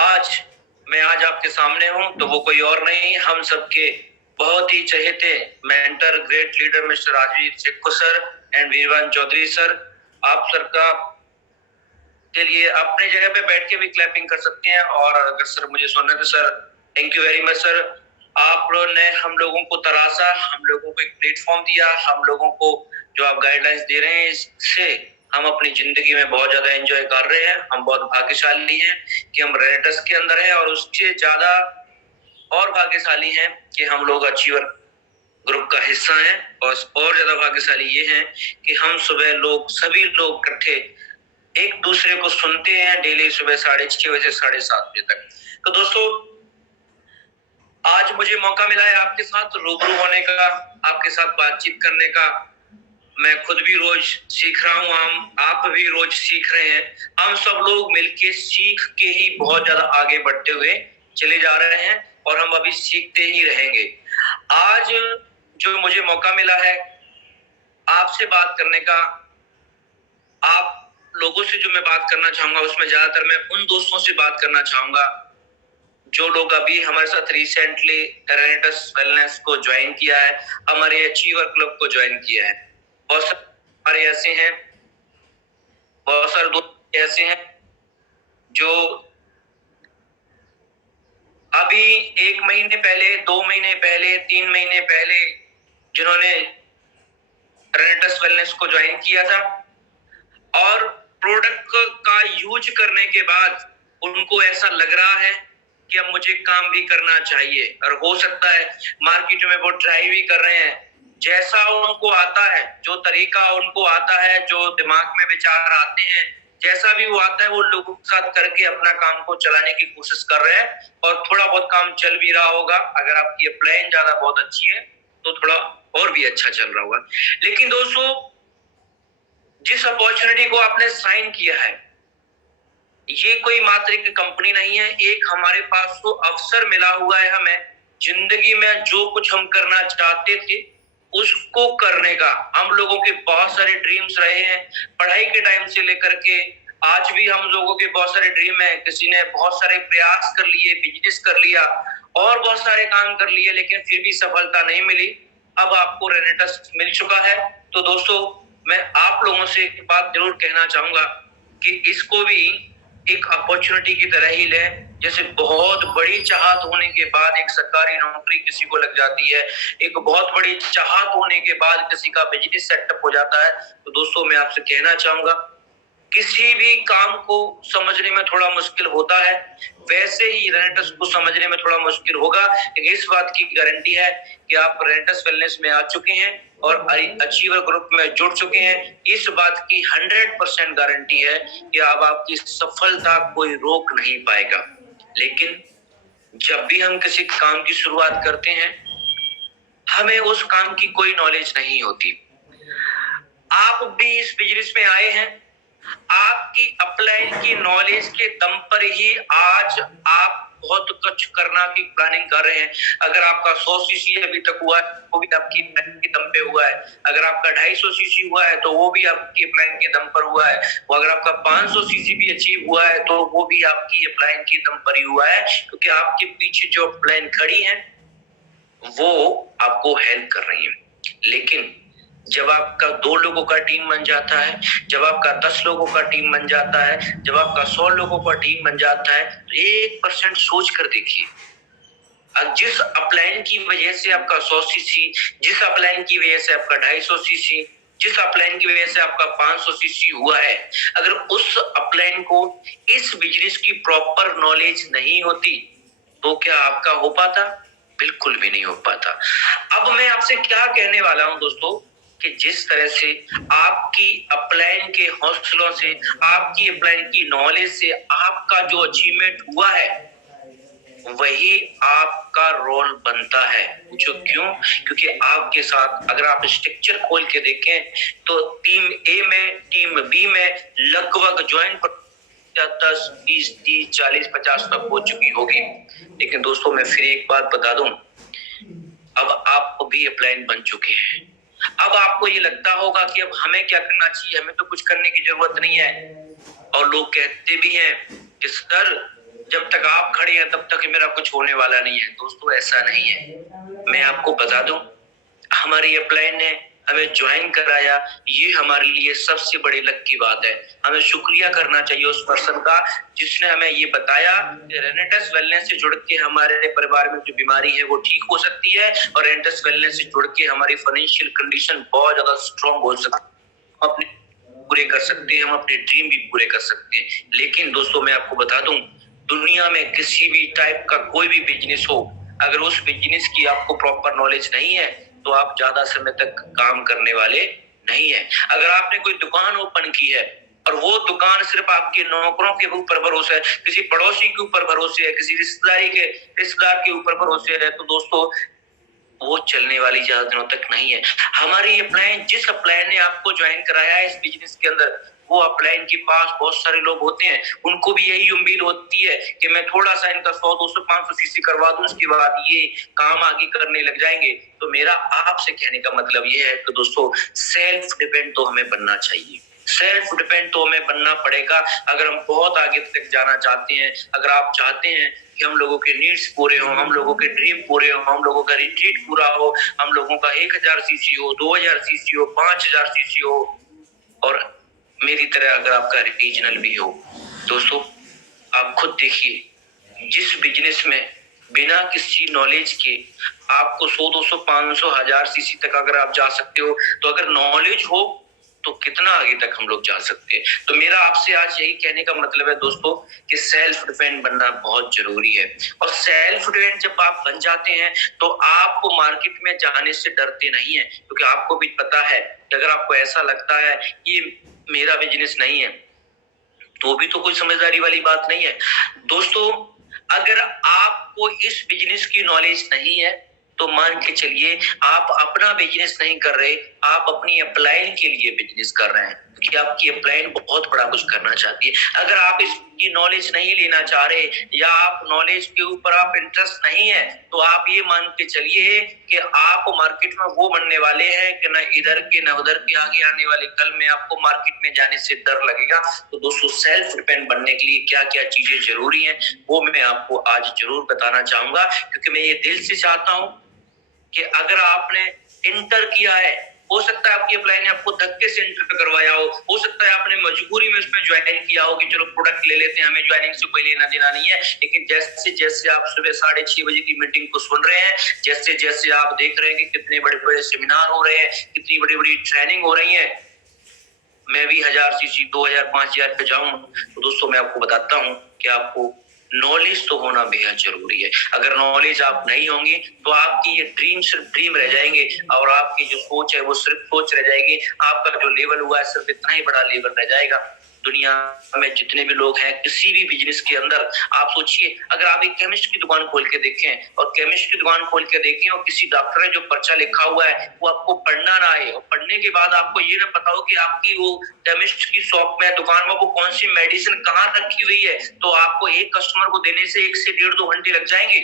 आज आज आपके सामने हूं तो वो कोई और नहीं, हम सबके बहुत ही चहेते mentor, great leader mister Rajveer Sikku sir and Veervan Chaudhary sir. आप सर का के लिए अपने जगह पे बैठ के भी क्लैपिंग कर सकते हैं, और अगर सर मुझे सुनना तो sir thank you very much sir. आप लोगों ने हम लोगों को तराशा, हम लोगों को एक प्लेटफॉर्म दिया, हम लोगों को जो आप गाइडलाइंस दे रहे हैं इससे हम अपनी जिंदगी में बहुत ज्यादा एंजॉय कर रहे हैं। हम बहुत भाग्यशाली हैं कि हम रेनेटस के अंदर हैं, और उससे ज्यादा और भाग्यशाली हैं कि हम लोग अचीवर ग्रुप का हिस्सा हैं। और ज्यादा भाग्यशाली ये हैं कि हम सुबह लोग सभी लोग इकट्ठे एक दूसरे को सुनते हैं डेली सुबह 6:30 बजे से 7:30 बजे तक। तो दोस्तों, आज मुझे मौका मिला है आपके साथ रूबरू होने का, आपके साथ बातचीत करने का। मैं खुद भी रोज सीख रहा हूँ, आप भी रोज सीख रहे हैं। हम सब लोग मिलके सीख के ही बहुत ज्यादा आगे बढ़ते हुए चले जा रहे हैं, और हम अभी सीखते ही रहेंगे। आज जो मुझे मौका मिला है आपसे बात करने का, आप लोगों से जो मैं बात करना चाहूंगा उसमें ज्यादातर मैं उन दोस्तों से बात करना चाहूंगा जो लोग अभी हमारे साथ रिसेंटली रेनेटस वेलनेस को ज्वाइन किया है, हमारे अचीवर क्लब को ज्वाइन किया है। बहुत सारे ऐसे हैं, बहुत सारे दोस्त ऐसे हैं जो अभी 1 महीने पहले, 2 महीने पहले, 3 महीने पहले जिन्होंने रेनेटस वेलनेस को ज्वाइन किया था, और प्रोडक्ट का यूज करने के बाद उनको ऐसा लग रहा है कि अब मुझे काम भी करना चाहिए, और हो सकता है मार्केट में वो ट्राई भी कर रहे हैं। जैसा उनको आता है, जो तरीका उनको आता है, जो दिमाग में विचार आते हैं, जैसा भी वो आता है वो लोगों के साथ करके अपना काम को चलाने की कोशिश कर रहे हैं, और थोड़ा बहुत काम चल भी रहा होगा। अगर आपकी प्लान ज्यादा बहुत अच्छी है तो थोड़ा और भी अच्छा चल रहा होगा। लेकिन दोस्तों, जिस अपॉर्चुनिटी को आपने साइन किया है, ये कोई मात्र एक कंपनी नहीं है, एक हमारे पास तो अवसर मिला हुआ है हमें जिंदगी में जो कुछ हम करना चाहते थे उसको करने का। हम लोगों के बहुत सारे ड्रीम्स रहे हैं, पढ़ाई के टाइम से लेकर के आज भी हम लोगों के बहुत सारे ड्रीम है। किसी ने बहुत सारे प्रयास कर लिए, बिजनेस कर लिया और बहुत सारे काम कर लिए, लेकिन फिर भी सफलता नहीं मिली। अब आपको रेनेटस मिल चुका है। तो दोस्तों, मैं आप लोगों से एक बात जरूर कहना चाहूंगा कि इसको भी एक अपॉर्चुनिटी की तरह ही लें। जैसे बहुत बड़ी चाहत होने के बाद एक सरकारी नौकरी किसी को लग जाती है, एक बहुत बड़ी चाहत होने के बाद किसी का बिजनेस सेटअप हो जाता है। तो दोस्तों, मैं आपसे कहना चाहूंगा, किसी भी काम को समझने में थोड़ा मुश्किल होता है, वैसे ही रेनेटस को समझने में थोड़ा मुश्किल होगा। लेकिन इस बात की गारंटी है कि आप रेनेटस वेलनेस में आ चुके हैं और अचीवर ग्रुप में जुड़ चुके हैं। इस बात की 100% गारंटी है कि अब आपकी सफलता कोई रोक नहीं पाएगा। लेकिन जब भी हम किसी काम की शुरुआत करते हैं, हमें उस काम की कोई नॉलेज नहीं होती। आप भी इस बिजनेस में आए हैं, आपकी अपलाइन की नॉलेज के दम पर ही आज आप बहुत कुछ करना की प्लानिंग कर रहे हैं। अगर आपका 100 सीसी अभी तक हुआ है वो भी आपकी प्लान के दम पे हुआ है। अगर आपका 250 सीसी हुआ है तो वो भी आपकी प्लान के दम पर हुआ है। वो अगर आपका 500 सीसी भी अचीव हुआ है तो वो भी आपकी प्लान के दम पर ही हुआ है, क्योंकि आपके पीछे जो प्लान खड़ी है वो आपको हेल्प कर रही है। लेकिन जब आपका 2 लोगों का टीम बन जाता है, जब आपका 10 लोगों का टीम बन जाता है, जब आपका 100 लोगों का टीम बन जाता है, तो 1% सोच कर देखिए। जिस अपलाइन की वजह से आपका 100 सीसी, जिस अपलाइन की वजह से आपका 250 सीसी, जिस अपलाइन की वजह से आपका 500 सीसी हुआ है, अगर उस अपलाइन को इस बिजनेस की प्रॉपर नॉलेज नहीं होती तो क्या आपका हो पाता? बिल्कुल भी नहीं हो पाता। अब मैं आपसे क्या कहने वाला हूं दोस्तों, कि जिस तरह से आपकी अपलाइन के हौसलों से, आपकी अपलाइन की नॉलेज से आपका जो अचीवमेंट हुआ है वही आपका रोल बनता है। पूछो क्यों? क्योंकि आपके साथ अगर आप स्ट्रक्चर खोल के देखें तो टीम ए में, टीम बी में लगभग ज्वाइन 10, 20, 30, 40, 50 तक हो चुकी होगी। लेकिन दोस्तों, मैं फिर एक बात बता दूं, अब आप भी अपलाइन बन चुके हैं। अब आपको ये लगता होगा कि अब हमें क्या करना चाहिए, हमें तो कुछ करने की जरूरत नहीं है। और लोग कहते भी हैं कि सर, जब तक आप खड़े हैं तब तक मेरा कुछ होने वाला नहीं है। दोस्तों ऐसा नहीं है। मैं आपको बता दूं, हमारी अपलाइन ने हमें ज्वाइन कराया, ये हमारे लिए सबसे बड़ी लक की बात है। हमें शुक्रिया करना चाहिए उस पर्सन का जिसने हमें ये बताया कि रेनेटस वेलनेस से जुड़ के हमारे परिवार में जो बीमारी है वो ठीक हो सकती है, और रेनेटस वेलनेस से जुड़ के हमारी फाइनेंशियल कंडीशन बहुत ज्यादा स्ट्रांग हो सकती है, हम अपने पूरे कर सकते हैं, हम अपने ड्रीम भी पूरे कर सकते हैं। लेकिन दोस्तों मैं आपको बता दूं, दुनिया में किसी भी टाइप का कोई भी बिजनेस हो, अगर उस बिजनेस की आपको प्रॉपर नॉलेज नहीं है तो आप ज्यादा समय तक काम करने वाले नहीं है। अगर आपने कोई दुकान ओपन की है और वो दुकान सिर्फ आपके नौकरों के ऊपर भरोसे है, किसी पड़ोसी के ऊपर भरोसे है, किसी रिश्तेदार के ऊपर भरोसे है, तो दोस्तों वो चलने वाली ज्यादा दिनों तक नहीं है। हमारी अपलाइन, जिस अपलाइन ने आपको ज्वाइन कराया है इस बिजनेस के अंदर, वो अपलाइन के पास बहुत सारे लोग होते हैं, उनको भी यही उम्मीद होती है कि मैं थोड़ा सा इनका 100 200 500 सीसी करवा दूं, उसके बाद ये काम आगे करने लग जाएंगे। तो मेरा आपसे कहने का मतलब ये है कि दोस्तों सेल्फ डिपेंड तो हमें बनना चाहिए, सेल्फ डिपेंड तो हमें बनना पड़ेगा अगर हम बहुत आगे तक जाना चाहते हैं। अगर आप चाहते हैं कि हम लोगों के नीड्स पूरे हो, हम लोगों के ड्रीम पूरे हो, हम लोगों का रिट्रीट पूरा हो, हम लोगों का 1000 सीसी हो, 2000 सीसी हो, 5000 सीसी हो, और मेरी तरह अगर आपका रीजनल भी हो, दोस्तों आप खुद देखिए, जिस बिजनेस में बिना किसी नॉलेज के आपको 100 200 500 1000 सीसी तक अगर आप जा सकते हो, तो अगर नॉलेज हो तो कितना आगे तक हम लोग जा सकते हैं। तो मेरा आपसे आज यही कहने का मतलब है दोस्तों कि सेल्फ डिपेंड बनना बहुत जरूरी है, और सेल्फ डिपेंड जब आप बन जाते हैं तो आपको मार्केट में जाने से डरते नहीं है, क्योंकि आपको भी पता है कि अगर आपको ऐसा लगता है कि मेरा बिजनेस नहीं है, तो भी तो कोई समझदारी वाली बात नहीं है। दोस्तों अगर आपको इस बिजनेस की नॉलेज नहीं है तो मान के चलिए आप अपना बिजनेस नहीं कर रहे, आप अपनी अपलाइन के लिए बिजनेस कर रहे हैं, क्योंकि आपकी अपलाइन बहुत बड़ा कुछ करना चाहती है। अगर आप इसकी नॉलेज नहीं लेना चाह रहे या आप नॉलेज के ऊपर आप इंटरेस्ट नहीं है, तो आप ये मान के चलिए कि आप मार्केट में वो बनने वाले हैं कि न इधर के न उधर के आगे आने वाले कल में आपको मार्केट में जाने से डर लगेगा। तो दोस्तों सेल्फ डिपेंड बनने के लिए क्या क्या चीजें जरूरी हैं वो मैं आपको आज जरूर बताना चाहूंगा, क्योंकि मैं ये दिल से चाहता हूं कि अगर आपने इंटर किया है, हो सकता है आपकी अपलाइन ने आपको धक्के से इंटर करवाया हो सकता है आपने मजबूरी में उसमें ज्वाइन किया हो कि चलो प्रोडक्ट ले लेते हैं, हमें ज्वाइनिंग से कोई लेना देना नहीं है। लेकिन जैसे जैसे आप सुबह 6:30 बजे की मीटिंग को सुन रहे हैं, जैसे जैसे आप देख रहे हैं कि कितने बड़े बड़े सेमिनार हो रहे हैं, कितनी बड़ी बड़ी ट्रेनिंग हो रही है, मैं भी 1000 सीसी 2000 5000 पे जाऊं, तो दोस्तों मैं आपको बताता हूं कि आपको नॉलेज तो होना बेहद जरूरी है। अगर नॉलेज आप नहीं होंगे तो आपकी ये ड्रीम सिर्फ ड्रीम रह जाएंगे, और आपकी जो सोच है वो सिर्फ सोच रह जाएगी। आपका जो लेवल हुआ है सिर्फ इतना ही बड़ा लेवल रह जाएगा। दुनिया में जितने भी लोग हैं किसी भी बिजनेस के अंदर, आप सोचिए अगर आप एक केमिस्ट की दुकान खोल के देखें, और केमिस्ट की दुकान खोल के देखें और किसी डॉक्टर ने जो पर्चा लिखा हुआ है वो आपको पढ़ना ना आए, और पढ़ने के बाद आपको ये ना पता हो कि आपकी वो केमिस्ट की शॉप में दुकान में वो कौन सी मेडिसिन कहाँ रखी हुई है, तो आपको एक कस्टमर को देने से 1 से 1.5 2 घंटे लग जाएंगे।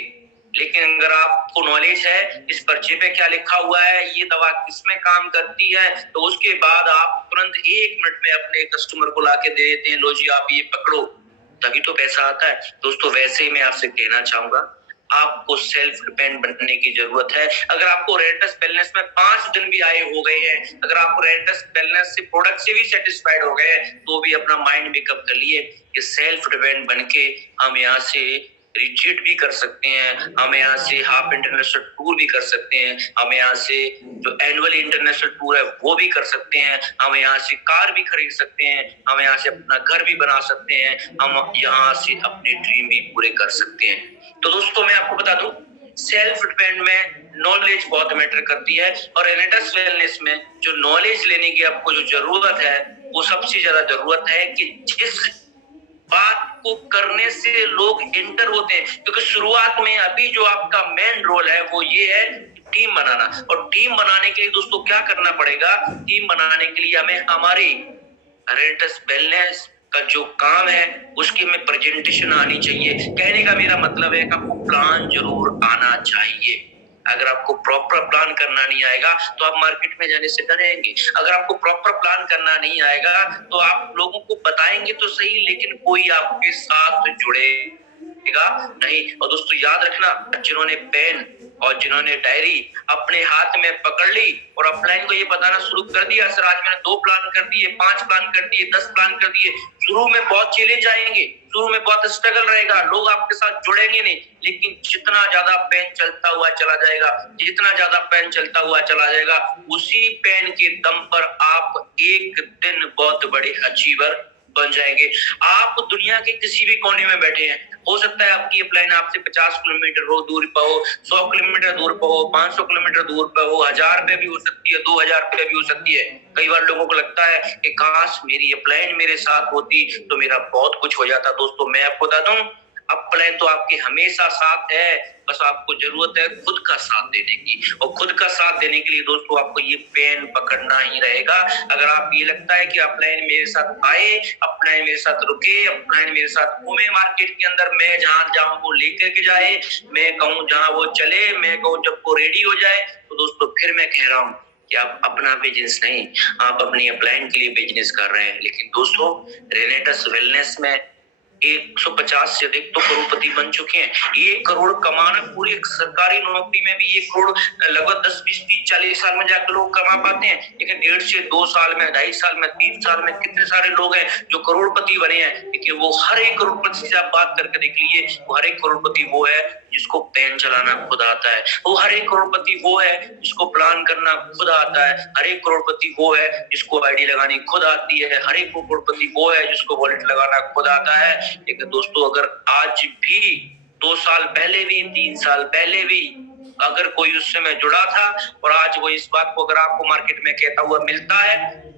लेकिन अगर आपको नॉलेज है इस पर्चे पे क्या लिखा हुआ है, ये दवा किसमें काम करती है, तो उसके बाद आप तुरंत 1 मिनट में अपने कस्टमर को लाके दे देते हैं, लो जी आप ये पकड़ो, तभी तो पैसा आता है। दोस्तों वैसे ही मैं आपसे कहना चाहूंगा, आपको सेल्फ डिपेंड बनने की जरूरत है। अगर आपको रेंटस वेलनेस में 5 दिन भी आए हो गए हैं, अगर आपको रेंटस वेलनेस से प्रोडक्ट से भी सेटिस्फाइड हो गए हैं, तो भी अपना माइंड मेकअप कर लिए कि सेल्फ डिपेंड बन के हम यहाँ से रिट्रीट भी कर सकते हैं, हम यहाँ से हाफ इंटरनेशनल टूर भी कर सकते हैं, हम यहाँ से जो एनुअल इंटरनेशनल टूर है वो भी कर सकते हैं, हम यहाँ से कार भी खरीद सकते हैं, हम यहाँ से अपना घर भी बना सकते हैं, हम यहाँ से अपने ड्रीम भी पूरे कर सकते हैं। तो दोस्तों मैं आपको बता दूं, सेल्फ डिपेंड में नॉलेज बहुत मैटर करती है, और रेनेटस वेलनेस में जो नॉलेज लेने की आपको जो जरूरत है वो सबसे ज्यादा जरूरत है कि जिस बात को करने से लोग इंटर होते हैं, क्योंकि शुरुआत में अभी जो आपका मेन रोल है वो ये है टीम बनाना, और टीम बनाने के लिए दोस्तों क्या करना पड़ेगा, टीम बनाने के लिए हमें हमारे रेनेटस वेलनेस का जो काम है उसकी में प्रेजेंटेशन आनी चाहिए। कहने का मेरा मतलब है कि आपको प्लान जरूर आना चाहिए। अगर आपको प्रॉपर प्लान करना नहीं आएगा तो आप मार्केट में जाने से डरेंगे। अगर आपको प्रॉपर प्लान करना नहीं आएगा तो आप लोगों को बताएंगे तो सही, लेकिन कोई आपके साथ जुड़े नहीं। और दोस्तों याद रखना, जिन्होंने पेन और जिन्होंने डायरी अपने हाथ में पकड़ ली और अपलाइन को ये बताना शुरू कर दिया, सर आज मैंने 2 प्लान कर दिए, 5 प्लान कर दिए, 10 प्लान कर दिए, शुरू में बहुत चैलेंज आएंगे, शुरू में बहुत स्ट्रगल रहेगा, लोग आपके साथ जुड़ेंगे नहीं, लेकिन जितना ज्यादा पेन चलता हुआ चला जाएगा, जितना ज्यादा पेन चलता हुआ चला जाएगा, उसी पेन के दम पर आप एक दिन बहुत बड़े अचीवर बन जाएंगे। आप दुनिया के किसी भी कोने में बैठे हैं, हो सकता है आपकी अपलाइन आपसे 50 किलोमीटर दूर पर हो, 100 किलोमीटर दूर पर हो, 500 किलोमीटर दूर पर हो, 1000 पे भी हो सकती है, 2000 पे भी हो सकती है। कई बार लोगों को लगता है कि काश मेरी अपलाइन मेरे साथ होती तो मेरा बहुत कुछ हो जाता। दोस्तों मैं आपको बता दूं, अपलाइन तो आपके हमेशा साथ है, बस आपको जरूरत है खुद का साथ देने की। और खुद का साथ देने के लिए दोस्तों आपको ये पेन पकड़ना ही रहेगा। अगर आप ये लगता है कि अपलाइन मेरे साथ आए, अपलाइन मेरे साथ रुके, अपलाइन मेरे साथ घूमे मार्केट के अंदर, मैं जहां जाऊं वो लेकर के जाए, मैं कहूं जहां वो चले, मैं कहूं जब वो रेडी हो जाए, तो दोस्तों फिर मैं कह रहा हूं कि आप अपना बिजनेस नहीं, आप अपनी अपलाइन के लिए बिजनेस कर रहे हैं। लेकिन दोस्तों रेनेटस वेलनेस में 150 से अधिक तो करोड़पति बन चुके हैं। 1 करोड़ कमाना, पूरी सरकारी नौकरी में भी 1 करोड़ लगभग 10, 20, 30, 40 साल में जाकर लोग कमा पाते हैं, लेकिन 1.5 से 2 साल में, 2.5 साल में, 3 साल में कितने सारे लोग हैं जो करोड़पति बने हैं। लेकिन वो हर एक करोड़पति से आप बात करके देख लीजिए, वो हर एक करोड़पति वो है जिसको पेन चलाना खुद आता है, वो हर एक करोड़पति वो है जिसको प्लान करना खुद आता है, हर एक करोड़पति वो है जिसको आईडी लगानी खुद आती है, हर एक करोड़पति वो है जिसको वॉलेट लगाना खुद आता है। लेकिन दोस्तों अगर आज भी 2 साल पहले भी, 3 साल पहले भी अगर कोई उस समय जुड़ा था और आज वो इस बात को अगर आपको मार्केट में कहता हुआ मिलता है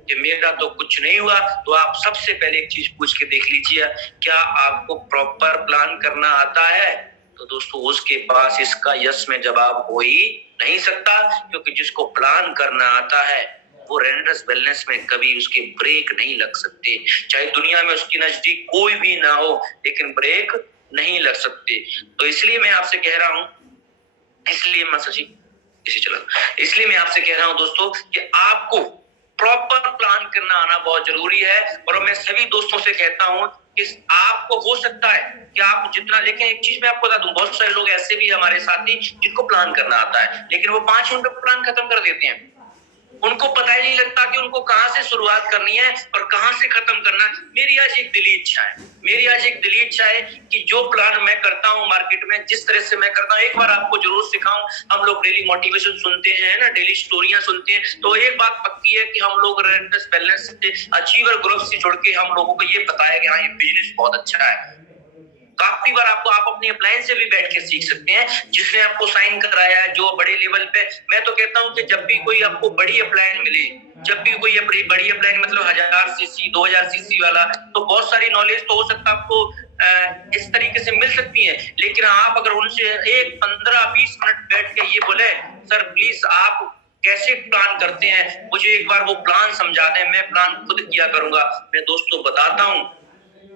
कि मेरा तो कुछ नहीं हुआ, तो आप सबसे पहले एक चीज पूछ के देख लीजिए, क्या आपको प्रॉपर प्लान करना आता है? तो दोस्तों उसके पास इसका यस में जवाब हो ही नहीं सकता, क्योंकि जिसको प्लान करना आता है वो रेनेटस वेलनेस में कभी उसके ब्रेक नहीं लग सकते। चाहे दुनिया में उसके नजदीक कोई भी ना हो, लेकिन ब्रेक नहीं लग सकते। तो इसलिए मैं आपसे कह रहा हूं, इसलिए मैं आपसे कह रहा हूं दोस्तों कि आपको प्रॉपर प्लान करना आना बहुत जरूरी है। और मैं सभी दोस्तों से कहता हूं कि आपको हो सकता है कि आप जितना, लेकिन एक चीज मैं आपको बता दूं, बहुत सारे लोग ऐसे भी हमारे साथी जिनको प्लान करना आता है, लेकिन वो 5 मिनट में प्लान खत्म कर देते हैं। उनको पता ही नहीं लगता कि उनको कहां से शुरुआत करनी है और कहां से खत्म करना है। मेरी आज एक दिली इच्छा है कि जो प्लान मैं करता हूं मार्केट में, जिस तरह से मैं करता हूं, एक बार आपको जरूर सिखाऊं। हम लोग डेली मोटिवेशन सुनते हैं ना, डेली स्टोरियां सुनते हैं, तो एक बात पक्की है कि हम लोग रेनेटस वेलनेस से, अचीवर ग्रुप से जुड़ के हम लोगों को ये पता है कि हाँ ये बिजनेस बहुत अच्छा है। काफी बार आपको, आप अपनी अपलाइन से भी बैठ के सीख सकते हैं, जिसने आपको साइन कराया है जो बड़े लेवल पे। मैं तो कहता हूं कि जब भी कोई आपको बड़ी अपलाइन मिले, जब भी कोई बड़ी अपलाइन मतलब 1000 सीसी 2000 सीसी वाला, तो बहुत सारी नॉलेज तो हो सकता है आपको इस तरीके से मिल सकती है। लेकिन आप अगर उनसे एक 15-20 मिनट बैठ के ये बोले, सर प्लीज आप कैसे प्लान करते हैं, मुझे एक बार वो प्लान समझा दें, मैं प्लान खुद किया करूंगा। मैं दोस्तों बताता हूं,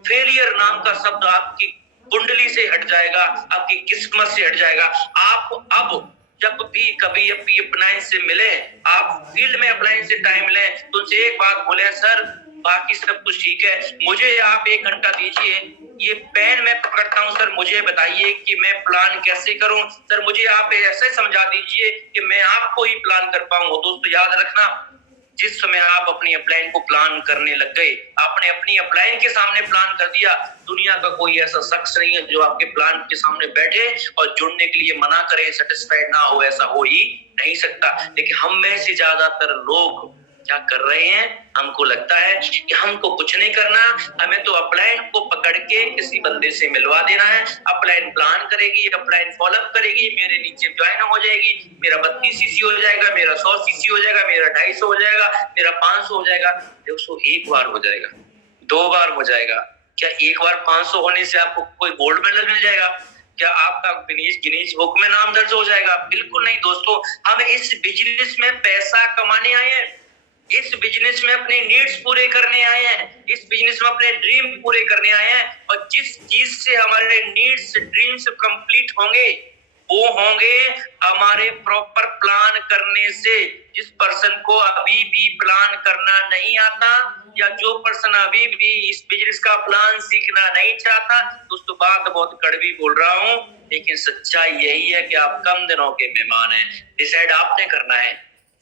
फेलियर नाम का शब्द आपकी कुंडली से हट जाएगा, आपकी किस्मत से हट जाएगा। आप अब जब भी कभी अपनी अपलाइन से मिले, आप फील्ड में अपलाइन से टाइम लें, तो उनसे एक बात बोले, सर बाकी सब कुछ ठीक है, मुझे आप 1 घंटा दीजिए, ये पेन मैं पकड़ता हूँ, सर मुझे बताइए कि मैं प्लान कैसे करूं, सर मुझे आप ऐसे समझा दीजिए कि मैं आपको ही प्लान कर पाऊंगा। दोस्तों याद रखना, जिस समय आप अपनी अपलाइन को प्लान करने लग गए, आपने अपनी अपलाइन के सामने प्लान कर दिया, दुनिया का कोई ऐसा शख्स नहीं है जो आपके प्लान के सामने बैठे और जुड़ने के लिए मना करे, सेटिस्फाइड ना हो, ऐसा हो ही नहीं सकता। लेकिन हम में से ज्यादातर लोग क्या कर रहे हैं, हमको लगता है कि हमको कुछ नहीं करना, हमें तो अपलाइन को पकड़ के किसी बंदे से मिलवा देना है, अपलाइन प्लान करेगी, अपलाइन फॉलोअप करेगी, मेरे नीचे ज्वाइन हो जाएगी, मेरा 32 सीसी हो जाएगा, मेरा 100 सीसी हो जाएगा, मेरा 250 हो जाएगा, मेरा 500 हो जाएगा। 200 एक बार हो जाएगा, 2 बार हो जाएगा, क्या एक बार 500 होने से आपको कोई गोल्ड मेडल मिल जाएगा? क्या आपका गिनीज बुक में नाम दर्ज हो जाएगा? बिल्कुल नहीं दोस्तों। हम इस बिजनेस में पैसा कमाने आए हैं, इस बिजनेस में अपने नीड्स पूरे करने आए हैं, इस बिजनेस में अपने ड्रीम पूरे करने आए हैं। और जिस चीज से हमारे नीड्स ड्रीम्स कंप्लीट होंगे, वो होंगे हमारे प्रॉपर प्लान करने से। जिस पर्सन को अभी भी प्लान करना नहीं आता या जो पर्सन अभी भी इस बिजनेस का प्लान सीखना नहीं चाहता, दोस्तों बात बहुत कड़वी बोल रहा हूं, लेकिन सच्चाई यही है कि आप कम दिनों के मेहमान हैं। डिसाइड आपने करना है।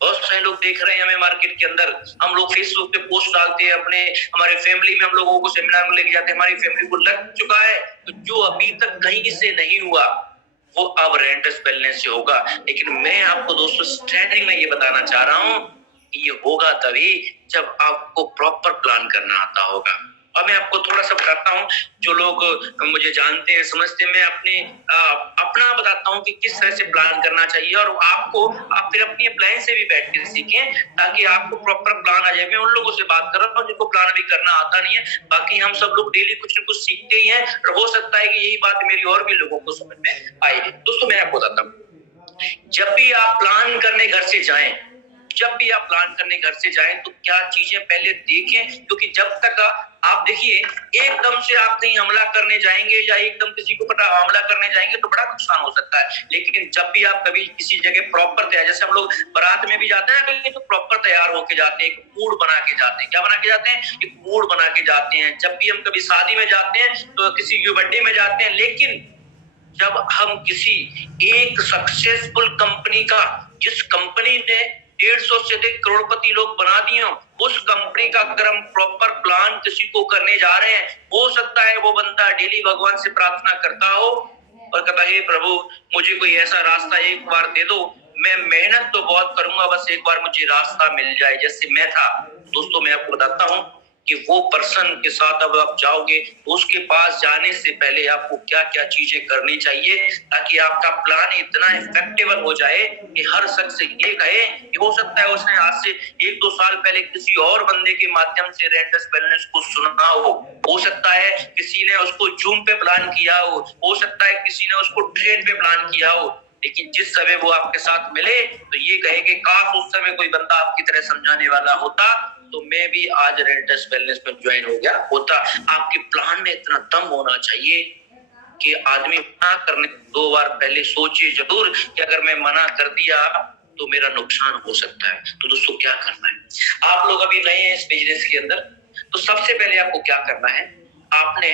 बहुत सारे लोग देख रहे हैं हमें मार्केट के अंदर, हम लोग फेसबुक पे पोस्ट डालते हैं, अपने हमारे फैमिली में हम लोगों को सेमिनार में लेके जाते हैं, हमारी फैमिली को लग चुका है। तो जो अभी तक कहीं से नहीं हुआ वो अब रेंटस वेलनेस से होगा। लेकिन मैं आपको दोस्तों स्टैंडिंग में ये बताना चाह रहा हूं कि ये होगा तभी जब आपको प्रॉपर प्लान करना आता होगा। और मैं आपको थोड़ा सा बताता हूँ, जो लोग मुझे जानते हैं समझते हैं, मैं अपना बताता हूँ कि किस तरह से प्लान करना चाहिए, और आपको आप फिर अपनी प्लान से भी बैठ कर सीखें ताकि आपको प्रॉपर प्लान आ जाए। मैं उन लोगों से बात कर रहा हूँ जिनको प्लान अभी करना आता नहीं है, बाकी हम सब लोग डेली कुछ न कुछ सीखते ही हैं, और हो सकता है कि यही बात मेरी और भी लोगों को समझ में आएगी। दोस्तों मैं आपको बताता हूँ, जब भी आप प्लान करने घर से जाएं, जब भी आप प्लान करने घर से जाएं तो क्या चीजें पहले देखें, क्योंकि जब तक आप देखिए एकदम से आप कहीं हमला करने जाएंगे या एकदम किसी को पता हमला करने जाएंगे तो बड़ा नुकसान हो सकता है। लेकिन जब भी आप कभी किसी जगह प्रॉपर तैयार, जैसे हम लोग बारात में भी जाते हैं कहीं, तो प्रॉपर तैयार होके जाते हैं, एक मूड बना के जाते हैं। क्या बना के जाते हैं? एक मूड बना के जाते हैं। जब भी हम कभी शादी में जाते हैं तो किसी की बर्थडे में जाते हैं, लेकिन जब हम किसी एक सक्सेसफुल कंपनी का, जिस कंपनी ने 150 से अधिक करोड़पति लोग बना दिए हो, उस कंपनी का अगर हम प्रॉपर प्लान किसी को करने जा रहे हैं, हो सकता है वो बंदा डेली भगवान से प्रार्थना करता हो और कहता है प्रभु मुझे कोई ऐसा रास्ता एक बार दे दो, मैं मेहनत तो बहुत करूंगा, बस एक बार मुझे रास्ता मिल जाए जैसे मैं था। दोस्तों मैं आपको बताता हूँ कि वो पर्सन के साथ अब आप जाओगे तो उसके पास जाने से पहले आपको क्या क्या चीजें करनी चाहिए ताकि आपका प्लान इतना इफेक्टिव हो जाए कि हर शख्स ये कहे कि हो सकता है उसने आज से 1-2 साल पहले किसी और बंदे के माध्यम से रेंटस वेलनेस को सुना हो सकता है किसी ने उसको जूम पे प्लान किया हो सकता है किसी ने उसको ट्रेन पे प्लान किया हो, लेकिन जिस समय वो आपके साथ मिले तो ये कहे कि काश उस समय कोई बंदा आपकी तरह समझाने वाला होता तो मैं भी आज रेंटस वेलनेस में ज्वाइन हो गया होता। आपके प्लान में इतना दम होना चाहिए कि आदमी मना करने 2 बार पहले सोचे जरूर कि अगर मैं मना कर दिया तो मेरा नुकसान हो सकता है। तो दोस्तों क्या करना है, आप लोग अभी नए हैं इस बिजनेस के अंदर, तो सबसे पहले आपको क्या करना है, आपने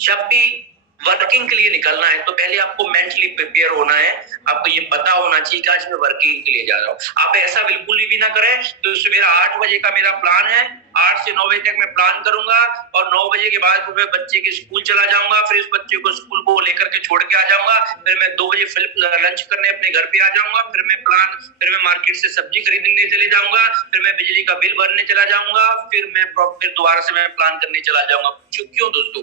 जब भी वर्किंग के लिए निकलना है तो पहले आपको मेंटली प्रिपेयर होना है। आपको ये पता होना चाहिए कि आज मैं वर्किंग के लिए जा रहा हूँ। आप ऐसा बिल्कुल भी ना करें तो सवेरा 8 बजे का मेरा प्लान है, 8 से 9 बजे तक मैं प्लान करूंगा और 9 बजे के बाद फिर मैं बच्चे के स्कूल चला जाऊंगा, फिर इस बच्चे को स्कूल को लेकर के छोड़ के आ जाऊंगा, फिर मैं 2 बजे लंच करने अपने घर पे आ जाऊंगा, फिर मैं मार्केट से सब्जी खरीदने चले जाऊंगा, फिर मैं बिजली का बिल भरने चला जाऊंगा, फिर दोबारा से मैं प्लान करने चला जाऊंगा। क्यों दोस्तों,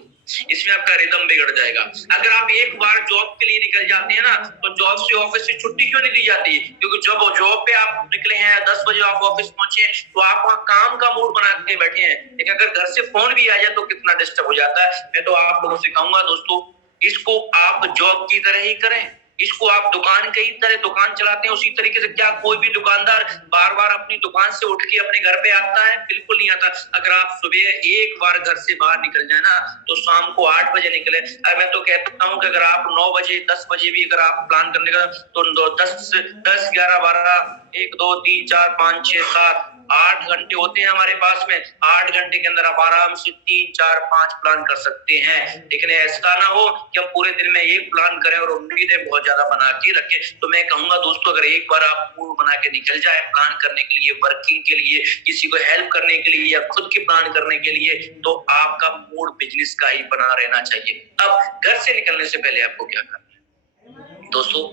इसमें आपका रिदम बिगड़ जाएगा। अगर आप एक बार जॉब के लिए निकल जाते हैं ना तो जॉब से ऑफिस से छुट्टी क्यों नहीं दी जाती? क्योंकि जब जॉब पे आप निकले हैं 10 बजे आप ऑफिस पहुंचे तो आप वहाँ काम का मूड बना के बैठे हैं, लेकिन अगर घर से फोन भी आ जाए तो कितना डिस्टर्ब हो जाता है। मैं तो आप लोगों से कहूंगा दोस्तों, इसको आप जॉब की तरह ही करें, इसको आप दुकान की तरह दुकान चलाते हैं उसी तरीके से। क्या कोई भी दुकानदार बार बार अपनी दुकान से उठ के अपने घर पे आता है? बिल्कुल नहीं आता। अगर आप सुबह एक बार घर से बाहर निकल जाए ना तो शाम को 8 बजे निकले। मैं तो कहता हूँ कि अगर आप 9 बजे 10 बजे भी अगर आप प्लान करने का तो 10 11 12 1 2 3 4 5 6 7 8 घंटे होते हैं हमारे पास में। 8 घंटे के अंदर आप आराम से 3 4 5 प्लान कर सकते हैं। लेकिन ऐसा ना हो कि हम पूरे दिन में एक प्लान करें और उम्मीदें बहुत ज्यादा बना के रखें। तो मैं कहूंगा दोस्तों, अगर एक बार आप मूड बना के निकल जाए प्लान करने के लिए, वर्किंग के लिए, किसी को हेल्प करने के लिए या खुद की प्लान करने के लिए, तो आपका मूड बिजनेस का ही बना रहना चाहिए। अब घर से निकलने से पहले आपको क्या करना है दोस्तों,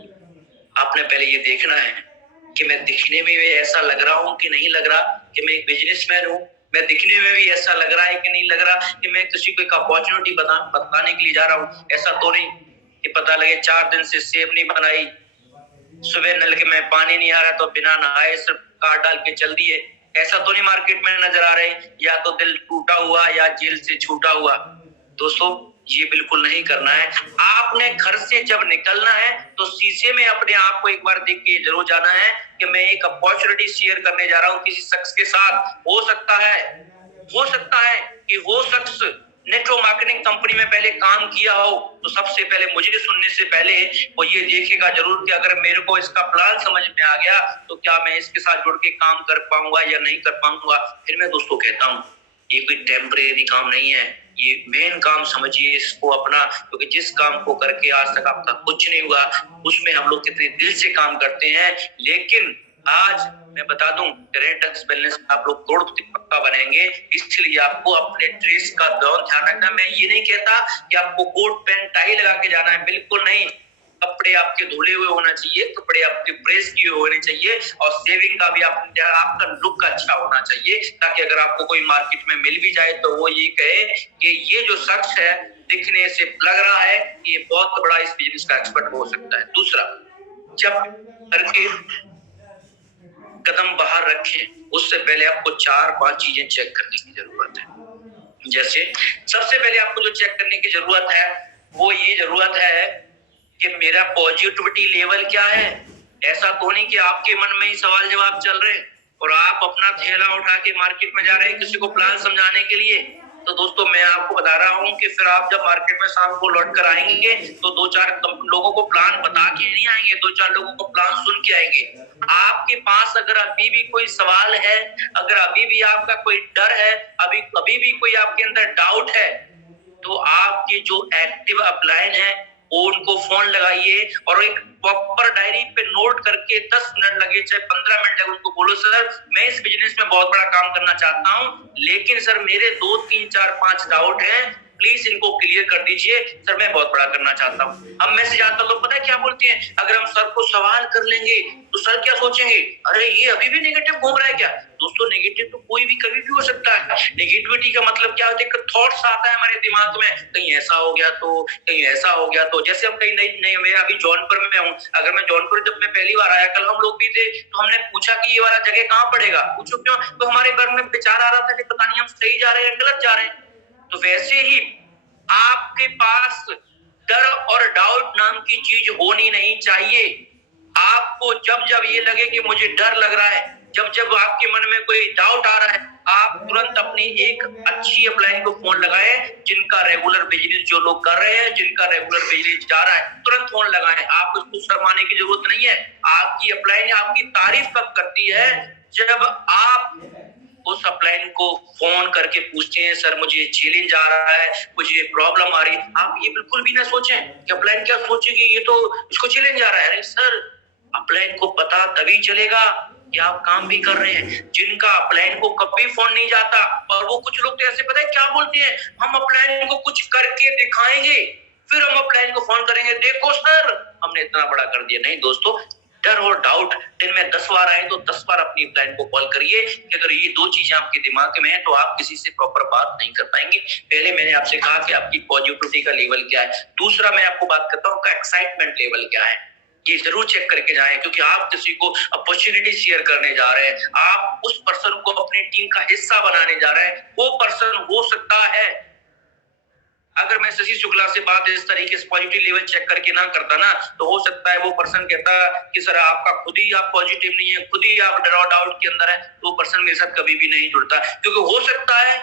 आपने पहले ये देखना है कि मैं दिखने में भी ऐसा लग रहा हूं कि नहीं लग रहा कि मैं एक बिजनेसमैन हूं। मैं दिखने में भी ऐसा लग रहा है कि नहीं लग रहा कि मैं किसी को एक अपॉर्चुनिटी बताने के लिए जा रहा हूं। ऐसा तो नहीं कि पता लगे 4 दिन से सेब नहीं बनाई, सुबह नल के में पानी नहीं आ रहा तो बिना नहाए सिर्फ काट डाल के चल दिए। ऐसा तो नहीं मार्केट में नजर आ रहे, या तो दिल टूटा हुआ या जेल से छूटा हुआ। दोस्तों ये बिल्कुल नहीं करना है। आपने घर से जब निकलना है तो शीशे में अपने आप को एक बार देख के जरूर जाना है कि मैं एक अपॉर्चुनिटी शेयर करने जा रहा हूं किसी शख्स के साथ। हो सकता है कि वो शख्स नेटवर्क मार्केटिंग कंपनी में पहले काम किया हो तो सबसे पहले मुझे सुनने से पहले वो ये देखेगा जरूर कि अगर मेरे को इसका प्लान समझ में आ गया तो क्या मैं इसके साथ जुड़ के काम कर पाऊंगा या नहीं कर पाऊंगा। फिर मैं दोस्तों कहता हूँ ये कोई टेम्परेरी काम नहीं है, ये मेन काम समझिए इसको अपना, क्योंकि जिस काम को करके आज तक आपका कुछ नहीं हुआ उसमें हम लोग कितने दिल से काम करते हैं। लेकिन आज मैं बता दूं करेंट बैलेंस आप लोग करोड़पति पक्का बनेंगे, इसलिए आपको अपने ड्रेस का ध्यान रखना। मैं ये नहीं कहता कि आपको कोट पैंट टाई लगा के जाना है, बिल्कुल नहीं। कपड़े आपके धुले हुए होना चाहिए, कपड़े आपके प्रेस किए होने चाहिए और सेविंग का भी आपका लुक अच्छा होना चाहिए, ताकि अगर आपको कोई मार्केट में मिल भी जाए तो वो ये कहे कि ये जो शख्स है दिखने से लग रहा है कि ये बहुत बड़ा इस बिजनेस का एक्सपर्ट हो सकता है। दूसरा, जब घर के कदम बाहर रखें उससे पहले आपको 4-5 चीजें चेक करने की जरूरत है। जैसे सबसे पहले आपको जो चेक करने की जरूरत है वो ये जरूरत है कि मेरा पॉजिटिविटी लेवल क्या है। ऐसा तो नहीं कि आपके मन में ही सवाल जवाब चल रहे और आप अपना थैला उठा के मार्केट में जा रहे हैं किसी को प्लान समझाने के लिए। तो दोस्तों मैं आपको बता रहा हूं कि फिर आप जब मार्केट में शाम को लौट कर आएंगे तो 2-4 लोगों को प्लान बता के नहीं आएंगे, 2-4 लोगों को प्लान सुन के आएंगे। आपके पास अगर अभी भी कोई सवाल है, अगर अभी भी आपका कोई डर है, अभी भी कोई आपके अंदर डाउट है, तो आपकी जो एक्टिव अपलाइन है उनको फोन लगाइए और एक प्रॉपर डायरी पे नोट करके 10 मिनट लगे चाहे 15 मिनट लगे उनको बोलो सर मैं इस बिजनेस में बहुत बड़ा काम करना चाहता हूं, लेकिन सर मेरे 2, 3, 4, 5 डाउट हैं, प्लीज इनको क्लियर कर दीजिए, सर मैं बहुत बड़ा करना चाहता हूँ। अब मैं से ज्यादा लोग पता है क्या बोलते हैं, अगर हम सर को सवाल कर लेंगे तो सर क्या सोचेंगे, अरे ये अभी भी नेगेटिव घूम रहा है क्या। दोस्तों नेगेटिव तो कोई भी कभी भी हो सकता है। नेगेटिविटी का मतलब क्या होता है, थॉट्स आता है हमारे दिमाग में, कहीं ऐसा हो गया तो, कहीं ऐसा हो गया तो। जैसे हम कहीं नहीं मैं अभी जौनपुर में हूँ, अगर मैं जौनपुर जब मैं पहली बार आया, कल हम लोग भी थे तो हमने पूछा कि ये वाला जगह कहाँ पड़ेगा, पूछो क्यों, तो हमारे घर में विचार आ रहा था कि पता नहीं हम सही जा रहे हैं गलत जा रहे हैं। तो वैसे ही आपके पास डर और डाउट नाम की चीज होनी नहीं चाहिए। आपको जब जब ये लगे कि मुझे डर लग रहा है, जब जब आपके मन में कोई डाउट आ रहा है, आप तुरंत अपनी एक अच्छी अपलाइन को फोन लगाएं, जिनका रेगुलर बिजनेस जो लोग कर रहे हैं, जिनका रेगुलर बिजनेस जा रहा है, तुरंत फोन लगाएं। आप उसको शर्माने की जरूरत नहीं है। आपकी अपलाइन आपकी तारीफ कब करती है, जब आप उस अपलाइन को फोन करके पूछते हैं सर मुझे चैलेंज आ रहा है, मुझे प्रॉब्लम आ रही है। आप ये बिल्कुल भी ना सोचें कि अपलाइन क्या सोचेगी, ये तो इसको चैलेंज आ रहा है। अरे सर अपलाइन को पता तभी चलेगा कि आप काम भी कर रहे हैं। जिनका अपलाइन को कभी फोन नहीं जाता, और वो कुछ लोग तो ऐसे पता है क्या बोलते हैं, हम अपलाइन को कुछ करके दिखाएंगे फिर हम अपलाइन को फोन करेंगे, देखो सर हमने इतना बड़ा कर दिया। नहीं दोस्तों, डर और डाउट दिन में 10 बार आए तो 10 बार अपनी अपलाइन को कॉल करिए कि अगर ये 2 चीजें आपके दिमाग में है तो आप किसी से प्रॉपर बात नहीं कर पाएंगे। पहले मैंने आपसे कहा कि आपकी पॉजिटिविटी का लेवल क्या है। दूसरा मैं आपको बात करता हूँ एक्साइटमेंट लेवल क्या है, ये जरूर चेक करके जाएं, क्योंकि आप किसी को अपॉर्चुनिटी शेयर करने जा रहे हैं, आप उस पर्सन को अपनी टीम का हिस्सा बनाने जा रहे हैं। वो पर्सन हो सकता है, अगर मैं शशि शुक्ला से बात इस तरीके से पॉजिटिव लेवल चेक करके ना करता ना, तो हो सकता है वो पर्सन कहता कि सर आपका खुद ही आप पॉजिटिव नहीं है, खुद ही आप डाउट के अंदर है, तो पर्सन मेरे साथ कभी भी नहीं जुड़ता। क्योंकि हो सकता है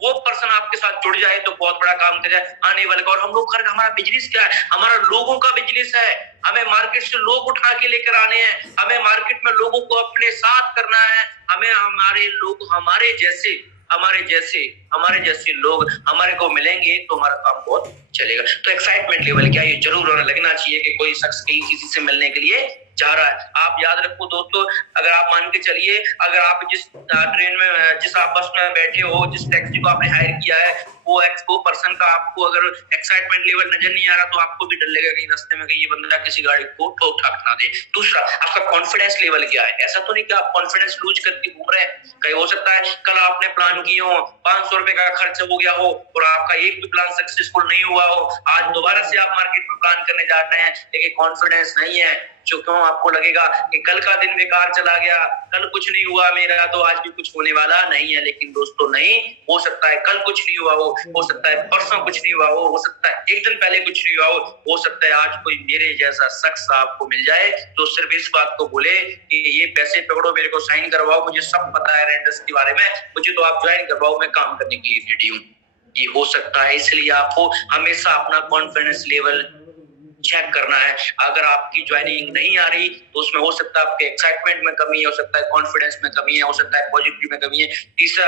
वो पर्सन आपके साथ जुड़ जाए तो बहुत बड़ा काम कर जाए आने वाले का। और हम लोग हमारा बिजनेस क्या है, हमारा लोगों का बिजनेस है। हमें मार्केट से लोग उठा के लेकर आने हैं, हमें मार्केट में लोगों को अपने साथ करना है, हमें हमारे लोग हमारे जैसे लोग हमारे को मिलेंगे तो हमारा काम बहुत चलेगा। तो एक्साइटमेंट लेवल क्या, ये जरूर होना लगना चाहिए कि कोई शख्स कहीं किसी से मिलने के लिए जा रहा है। आप याद रखो दोस्तों, अगर आप मान के चलिए, अगर आप जिस ट्रेन में, जिस आप बस में बैठे हो, जिस टैक्सी को आपने हायर किया है, वो पर्सन का आपको अगर एक्साइटमेंट लेवल नजर नहीं आ रहा तो आपको भी डर लगेगा कहीं रास्ते में कहीं ये बंदा किसी गाड़ी को ठोक ठाक ना दे। दूसरा, आपका कॉन्फिडेंस लेवल क्या है। ऐसा तो नहीं कि आप कॉन्फिडेंस लूज करके घूम रहे हैं, कहीं हो सकता है कल आपने प्लान किए हो, 500 रुपए का खर्च हो गया हो और आपका एक भी प्लान सक्सेसफुल नहीं हुआ हो, आज दोबारा से आप मार्केट में प्लान करने जा रहे हैं, लेकिन कॉन्फिडेंस नहीं है, जो क्यों आपको लगेगा कि कल का दिन बेकार चला गया, कल कुछ नहीं हुआ मेरा तो आज भी कुछ होने वाला नहीं है। लेकिन दोस्तों नहीं हो सकता है कल कुछ नहीं हुआ हो सकता है परसों कुछ नहीं हुआ हो सकता है एक दिन पहले कुछ नहीं हुआ हो सकता है आज कोई मेरे जैसा शख्स आपको मिल जाए तो सिर्फ इस बात को बोले कि ये पैसे पकड़ो, मेरे को साइन करवाओ, मुझे सब पता है रेंटस के बारे में, मुझे तो आप ज्वाइन करवाओ, मैं काम करने के लिए रेडी हूँ। ये हो सकता है। इसलिए आपको हमेशा अपना कॉन्फिडेंस लेवल चेक करना है। अगर आपकी ज्वाइनिंग नहीं आ रही तो उसमें हो सकता है आपके एक्साइटमेंट में कमी है, हो सकता है कॉन्फिडेंस में कमी है, हो सकता है पॉजिटिव में कमी है। तीसरा,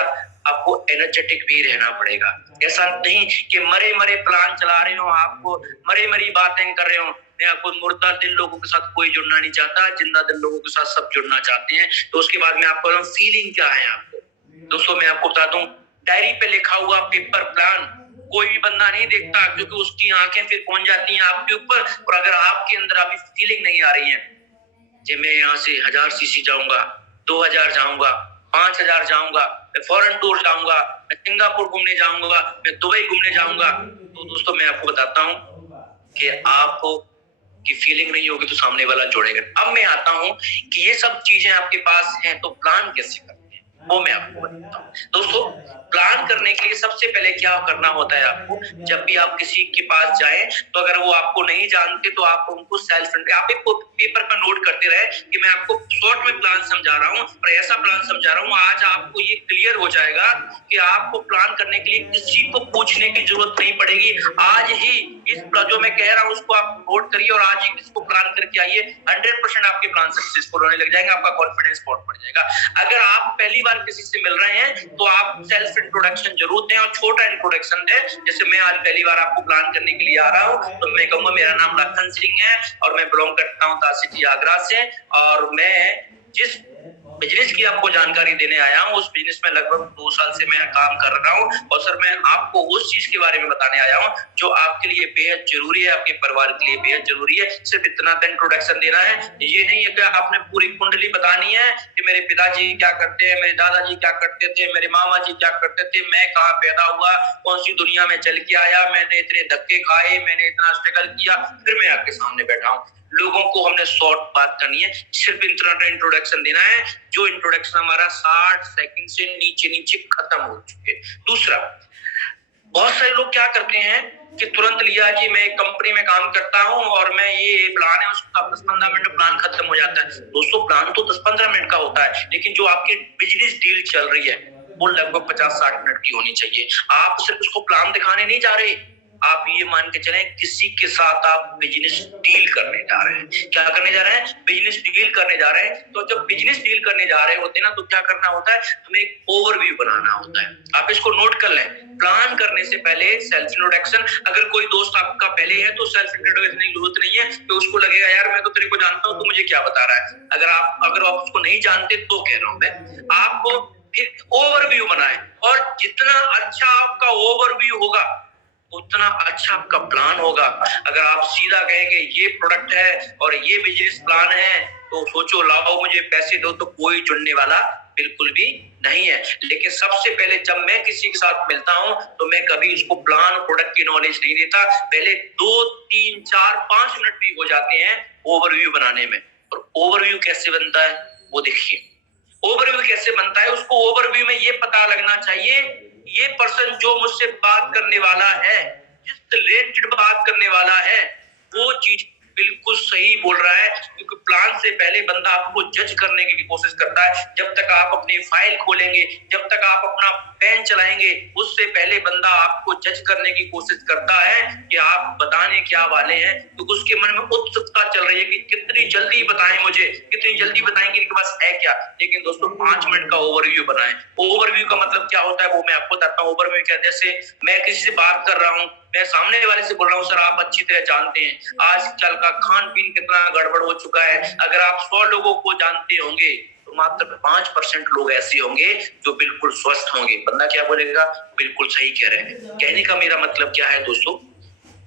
आपको एनर्जेटिक भी रहना पड़ेगा। ऐसा नहीं कि मरे मरे प्लान चला रहे हो, आपको मरे मरी बातें कर रहे हो। मैं आपको, मुर्दा दिल लोगों के साथ कोई जुड़ना नहीं चाहता, जिंदा दिल लोगों के साथ सब जुड़ना चाहते हैं। तो उसके बाद में आपको फीलिंग क्या है आपको दोस्तों, मैं आपको बता दूं, डायरी पे लिखा हुआ पेपर प्लान कोई भी बंदा नहीं देखता, क्योंकि उसकी आंखें फिर पहुंच जाती हैं आपके ऊपर। और अगर आपके अंदर अभी फीलिंग नहीं आ रही है कि मैं यहाँ से 1000 सीसी जाऊंगा, 2000 जाऊंगा, 5000 जाऊंगा, मैं फॉरेन टूर जाऊंगा, मैं सिंगापुर घूमने जाऊंगा, मैं दुबई घूमने जाऊंगा, तो दोस्तों मैं आपको बताता हूँ कि आपको की फीलिंग नहीं होगी तो सामने वाला जोड़ेगा। अब मैं आता हूँ कि ये सब चीजें आपके पास हैं तो प्लान कैसे करते हैं, वो मैं आपको बताता हूँ। दोस्तों, प्लान करने के लिए सबसे पहले क्या करना होता है आपको, जब भी आप किसी के पास जाएं तो अगर वो आपको नहीं जानते तो आप उनको आप एक पेपर पर नोट करते रहे कि मैं आपको शॉर्ट में प्लान समझा रहा हूँ और ऐसा प्लान समझा रहा हूँ। आज आपको ये क्लियर हो जाएगा कि आपको प्लान करने के लिए किसी को पूछने की जरूरत नहीं पड़ेगी। आज ही इस जो मैं कह रहा हूँ उसको आप नोट करिए और आज ही इसको प्लान करके आइए। 100% आपके प्लान सक्सेसफुल होने लग जाएंगे, आपका कॉन्फिडेंस बहुत बढ़ जाएगा। अगर आप पहली बार किसी से मिल रहे हैं तो आप सेल्फ इंट्रोडक्शन जरूर दें और छोटा इंट्रोडक्शन दें। जैसे मैं आज पहली बार आपको प्लान करने के लिए आ रहा हूँ तो मैं कहूंगा मेरा नाम लखन सिंह है और मैं बिलोंग करता हूँ ताज सिटी आगरा से, और मैं जिस बिजनेस की आपको जानकारी देने आया हूँ उस बिजनेस में लगभग 2 साल से मैं काम कर रहा हूँ। और सर, मैं आपको उस चीज के बारे में बताने आया हूँ जो आपके लिए बेहद जरूरी है, आपके परिवार के लिए बेहद जरूरी है। सिर्फ इतना का इंट्रोडक्शन देना है, ये नहीं है कि आपने पूरी कुंडली बतानी है कि मेरे पिताजी क्या करते हैं, मेरे दादाजी क्या करते थे, मेरे मामा जी क्या करते थे, मैं कहाँ पैदा हुआ, कौन सी दुनिया में चल के आया, मैंने इतने धक्के खाए, मैंने इतना स्ट्रगल किया, फिर मैं आपके सामने बैठा हूँ। लोगों को हमने शॉर्ट बात करनी है, सिर्फ इतना इंट्रोडक्शन देना है जो इंट्रोडक्शन हमारा 60 सेकंड से नीचे नीचे खत्म हो चुके। दूसरा, बहुत सारे लोग क्या करते हैं कि तुरंत लिया कि मैं एक कंपनी में काम करता हूं और मैं ये प्लान है उसका 10-15 मिनट में प्लान खत्म हो जाता है। दोस्तों, प्लान तो 10-15 मिनट का होता है, लेकिन जो आपकी बिजनेस डील चल रही है वो लगभग 50-60 मिनट की होनी चाहिए। आप सिर्फ उसको प्लान दिखाने नहीं जा रहे, आप ये मान के चलें किसी के साथ आप बिजनेस डील करने जा रहे हैं। क्या करने जा रहे हैं? बिजनेस डील करने जा रहे हैं। तो जब बिजनेस डील करने जा रहे होते हैं ना, तो क्या करना होता है, हमें एक ओवरव्यू बनाना होता है। आप इसको नोट कर लें, प्लान करने से पहले सेल्फ इंट्रोडक्शन। अगर कोई दोस्त आपका पहले है तो सेल्फ इंट्रोडक्शन की जरूरत नहीं है, तो उसको लगेगा यार मैं तो तेरे को जानता हूँ, तू मुझे क्या बता रहा है। अगर आप उसको नहीं जानते तो कह रहा हूं मैं, आपको फिर ओवरव्यू बनाए, और जितना अच्छा आपका ओवरव्यू होगा उतना अच्छा आपका प्लान होगा। अगर आप सीधा कहेंगे ये प्रोडक्ट है और ये बिजनेस प्लान है तो सोचो लाओ मुझे पैसे दो, तो कोई जुड़ने वाला बिल्कुल भी नहीं है। लेकिन सबसे पहले जब मैं किसी के साथ मिलता हूं तो मैं कभी उसको प्लान प्रोडक्ट की नॉलेज नहीं देता। पहले 2, 3, 4, 5 मिनट भी हो जाते हैं ओवरव्यू बनाने में। और ओवरव्यू कैसे बनता है वो देखिए। ओवरव्यू कैसे बनता है, उसको ओवरव्यू में ये पता लगना चाहिए ये पर्सन जो मुझसे बात करने वाला है, जिस रिलेटेड बात करने वाला है, वो चीज बिल्कुल सही बोल रहा है। क्योंकि प्लान से पहले बंदा आपको जज करने की कोशिश करता है। जब तक आप अपनी फाइल खोलेंगे, जब तक आप अपना पेन चलाएंगे, उससे पहले बंदा आपको जज करने की कोशिश करता है कि आप बताने क्या वाले हैं। तो उसके मन में उत्सुकता चल रही है कि कितनी जल्दी बताएं मुझे, कितनी जल्दी बताएंगे, इनके पास है क्या। लेकिन दोस्तों 5 मिनट का ओवरव्यू बनाएं। ओवरव्यू का मतलब क्या होता है वो मैं आपको बताता हूँ। ओवरव्यू क्या, जैसे मैं किसी से बात कर रहा हूँ, मैं सामने वाले से बोल रहा हूँ सर आप अच्छी तरह जानते हैं आजकल का खान पीन कितना गड़बड़ हो चुका है। अगर आप 100 लोगों को जानते होंगे तो मात्र 5% लोग ऐसे होंगे जो बिल्कुल स्वस्थ होंगे। बंदा क्या बोलेगा, बिल्कुल सही कह रहे हैं। कहने का मेरा मतलब क्या है दोस्तों,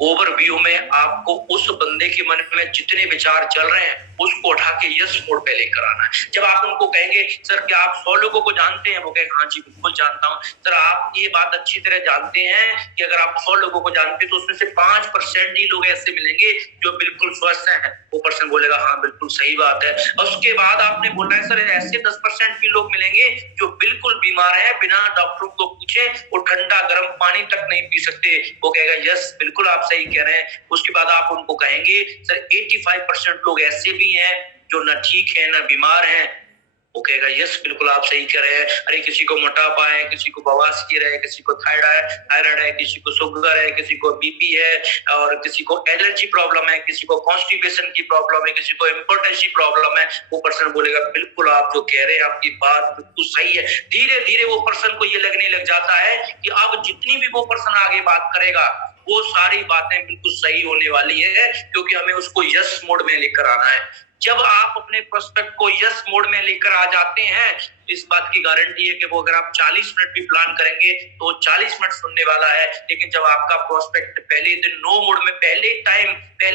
ओवरव्यू में आपको उस बंदे के मन में जितने विचार चल रहे हैं उसको उठा के यस मोड पे लेकर आना है। जब आप उनको कहेंगे सर क्या आप 100 लोगों को जानते हैं, वो कहेंगे हाँ जी बिल्कुल जानता हूँ। सर आप ये बात अच्छी तरह जानते हैं कि अगर आप 100 लोगों को जानते हैं तो उसमें से 5% ही लोग ऐसे मिलेंगे जो बिल्कुल स्वस्थ हैं। वो पर्सन बोलेगा हाँ बिल्कुल सही बात है। और उसके बाद आपने बोलना है सर ऐसे 10% भी लोग मिलेंगे जो बिल्कुल बीमार है, बिना डॉक्टर को पूछे वो ठंडा गर्म पानी तक नहीं पी सकते। वो कहेगा यस बिल्कुल आप सही कह रहे हैं। उसके बाद आप उनको कहेंगे सर 85% लोग ऐसे भी हैं जो ना ठीक है ना बीमार हैं, वो कहेगा यस बिल्कुल आप सही कह रहे हैं। अरे किसी को मोटापा है, किसी को बवासीर है, किसी को थायराइड है, किसी को शुगर है, किसी को बीपी है, और किसी को एलर्जी प्रॉब्लम है, किसी को कॉन्स्टिपेशन की प्रॉब्लम है, किसी को इम्पोर्टेंस की प्रॉब्लम है। वो पर्सन बोलेगा बिल्कुल आप जो कह रहे हैं आपकी बात बिल्कुल सही है। धीरे धीरे वो पर्सन को ये लगने लग जाता है कि अब जितनी भी वो पर्सन आगे बात करेगा वो सारी बातें बिल्कुल सही होने वाली है, क्योंकि हमें उसको यस मोड में लेकर आना है। जब आप अपने प्रोस्पेक्ट को यस मोड में लेकर आ जाते हैं, इस बात की गारंटी है कि वो अगर आप 40 मिनट भी प्लान करेंगे तो वो 40 मिनट सुनने वाला है। लेकिन जब आपका प्रोस्पेक्ट पहले दिन नो मोड में, पहले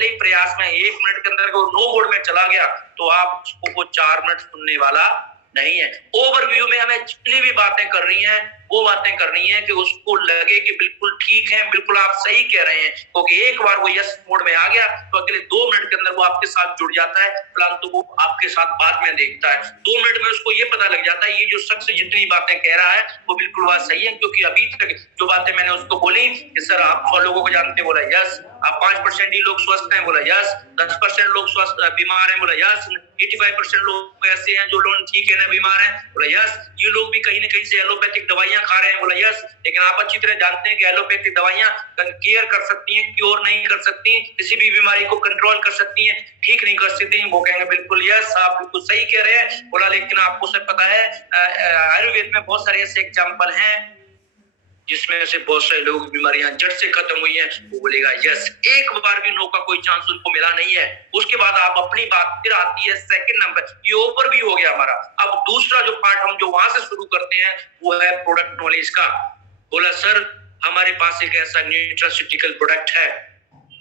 ही प्रयास में 1 मिनट के अंदर वो नो मोड में चला गया, तो आप उसको वो 4 मिनट सुनने वाला नहीं है। ओवरव्यू में हमें जितनी भी बातें कर रही हैं वो बातें करनी है कि उसको लगे कि बिल्कुल ठीक है, बिल्कुल आप सही कह रहे हैं, क्योंकि एक बार वो यस मोड में आ गया तो अगले 2 मिनट के अंदर वो आपके साथ जुड़ जाता है, प्लान तो वो आपके साथ बाद में देखता है। 2 मिनट में उसको ये पता लग जाता है ये जो शख्स जितनी बातें कह रहा है वो बिल्कुल बात सही है, क्योंकि अभी तक जो बातें मैंने उसको बोली कि सर आप 100 लोगों को जानते हैं, बोला यस। आप 5% ही लोग स्वस्थ हैं, बोला यस। 10% लोग स्वस्थ बीमार हैं, बोला यस। 85% लोग ऐसे हैं जो लोग ठीक है ना बीमार हैं, बोला यस। ये लोग भी कहीं ना कहीं से एलोपैथिक दवाइयां खा रहे हैं, बोला यस। लेकिन आप अच्छी तरह जानते हैं कि एलोपैथिक दवाइयां केयर कर सकती हैं, क्योर नहीं कर सकती, किसी भी बीमारी को कंट्रोल कर सकती हैं, ठीक नहीं कर सकती। वो कहेंगे बिल्कुल यस आप बिल्कुल सही कह रहे हैं, बोला। लेकिन आपको सब पता है आयुर्वेद में बहुत सारे ऐसे एग्जाम्पल हैं जिसमें से बहुत सारे लोग बीमारियां जड़ से खत्म हुई हैं। वो बोलेगा यस। एक बार भी नो का कोई चांस उनको मिला नहीं है। उसके बाद आप अपनी बात, फिर आती है सेकंड नंबर, ये ऊपर भी हो गया हमारा। अब दूसरा जो पार्ट हम जो वहां से शुरू करते हैं वो है प्रोडक्ट नॉलेज का। बोला सर हमारे पास एक ऐसा न्यूट्रास्यूटिकल प्रोडक्ट है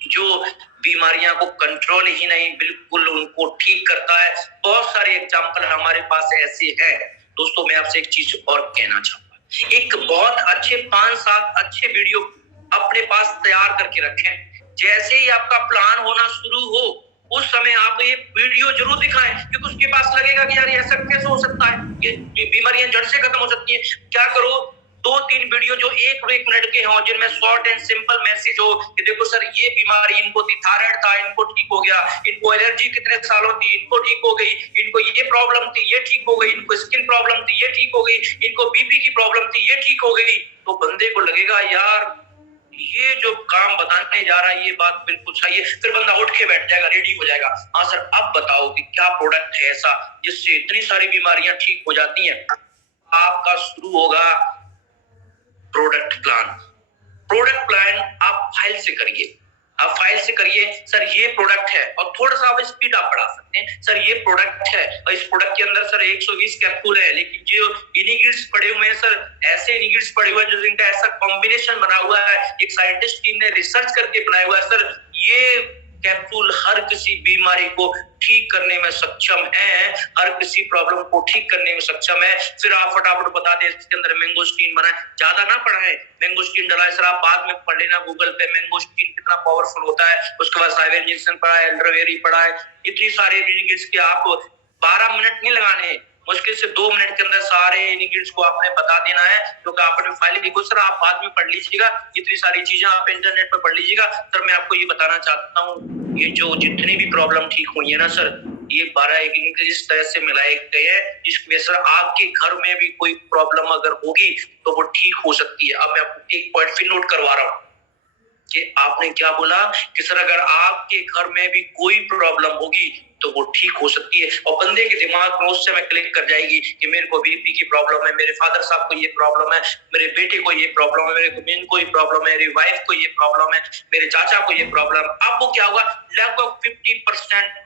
जो बीमारियां को कंट्रोल ही नहीं बिल्कुल उनको ठीक करता है। बहुत सारे एग्जाम्पल हमारे पास ऐसे हैं। दोस्तों मैं आपसे एक चीज और कहना चाहूंगा, एक बहुत अच्छे 5-7 अच्छे वीडियो अपने पास तैयार करके रखें। जैसे ही आपका प्लान होना शुरू हो उस समय आप ये वीडियो जरूर दिखाएं, क्योंकि उसके पास लगेगा कि यार ऐसा कैसे हो सकता है, ये बीमारियां जड़ से खत्म हो सकती है। क्या करो, 2-3 वीडियो जो एक मिनट के हों, जिनमें शॉर्ट एंड सिंपल मैसेज हो कि देखो सर ये बीमारी इनको थी, थायराइड था इनको ठीक हो गया, इनको एलर्जी कितने सालों थी इनको ठीक हो गई, इनको ये प्रॉब्लम थी ये ठीक हो गई, इनको स्किन प्रॉब्लम थी ये ठीक हो गई, इनको बीपी की प्रॉब्लम थी ये ठीक हो गई। तो बंदे को लगेगा यार ये जो काम बताने जा रहा है ये बात बिल्कुल सही है। फिर बंदा उठ के बैठ जाएगा, रेडी हो जाएगा। हाँ सर अब बताओ कि क्या प्रोडक्ट है ऐसा जिससे इतनी सारी बीमारियां ठीक हो जाती हैं। आपका शुरू होगा प्रोडक्ट प्लान आप फाइल से करिए। आप फाइल से करिए सर ये प्रोडक्ट है, और थोड़ा सा आप स्पीड आप बढ़ा सकते हैं। सर ये प्रोडक्ट है और इस प्रोडक्ट के अंदर सर 120 कैप्सूल है, लेकिन जो इनिग्रेडिएंट्स पड़े हुए हैं सर ऐसे इनिग्रेडिएंट्स पड़े हुए हैं जो जिनका ऐसा कॉम्बिनेशन बना हुआ है, एक साइंटिस्ट टीम ने रिसर्च करके बनाया हुआ है। सर ये कैप्सूल हर किसी बीमारी को ठीक करने में सक्षम है, हर किसी प्रॉब्लम को ठीक करने में सक्षम है। फिर आप फटाफट बता दें इसके अंदर मैंगोस्टीन बना है, ज्यादा ना पढ़ाए, मैंगोस्टीन डला है सर आप बाद में पढ़ लेना गूगल पे मैंगोस्टीन कितना पावरफुल होता है। उसके बाद साइवेरिन जिंक्शन पढ़ा है, एल्डरवेरी पढ़ा है, इतनी सारे इंग्रेडिएंट्स के आप 12 मिनट नहीं लगाने, मुश्किल से 2 मिनट के अंदर सारे इंग्रेडिएंट्स को आपने बता देना है, क्योंकि आपने फाइल लिखो सर आप बाद में पढ़ लीजिएगा, इतनी सारी चीजें आप इंटरनेट पर पढ़ लीजिएगा। सर मैं आपको ये बताना चाहता हूँ ये जो जितनी भी प्रॉब्लम ठीक हुई है ना सर, ये 12 इंग्रेडिएंट्स इस तरह से मिलाए गए हैं जिसमें सर आपके घर में भी कोई प्रॉब्लम अगर होगी तो वो ठीक हो सकती है। अब मैं आपको एक पॉइंट फिर नोट करवा रहा हूँ कि आपने क्या बोला कि सर अगर आपके घर में भी कोई प्रॉब्लम होगी तो वो ठीक हो सकती है। और बंदे के दिमाग में उस समय क्लिक कर जाएगी कि मेरे को बीपी की प्रॉब्लम है, मेरे फादर साहब को ये प्रॉब्लम है, मेरे बेटे को ये प्रॉब्लम है, मेरे बहन को ये प्रॉब्लम है, मेरी वाइफ को ये प्रॉब्लम है, मेरे चाचा को ये प्रॉब्लम। अब वो क्या होगा, लगभग 50%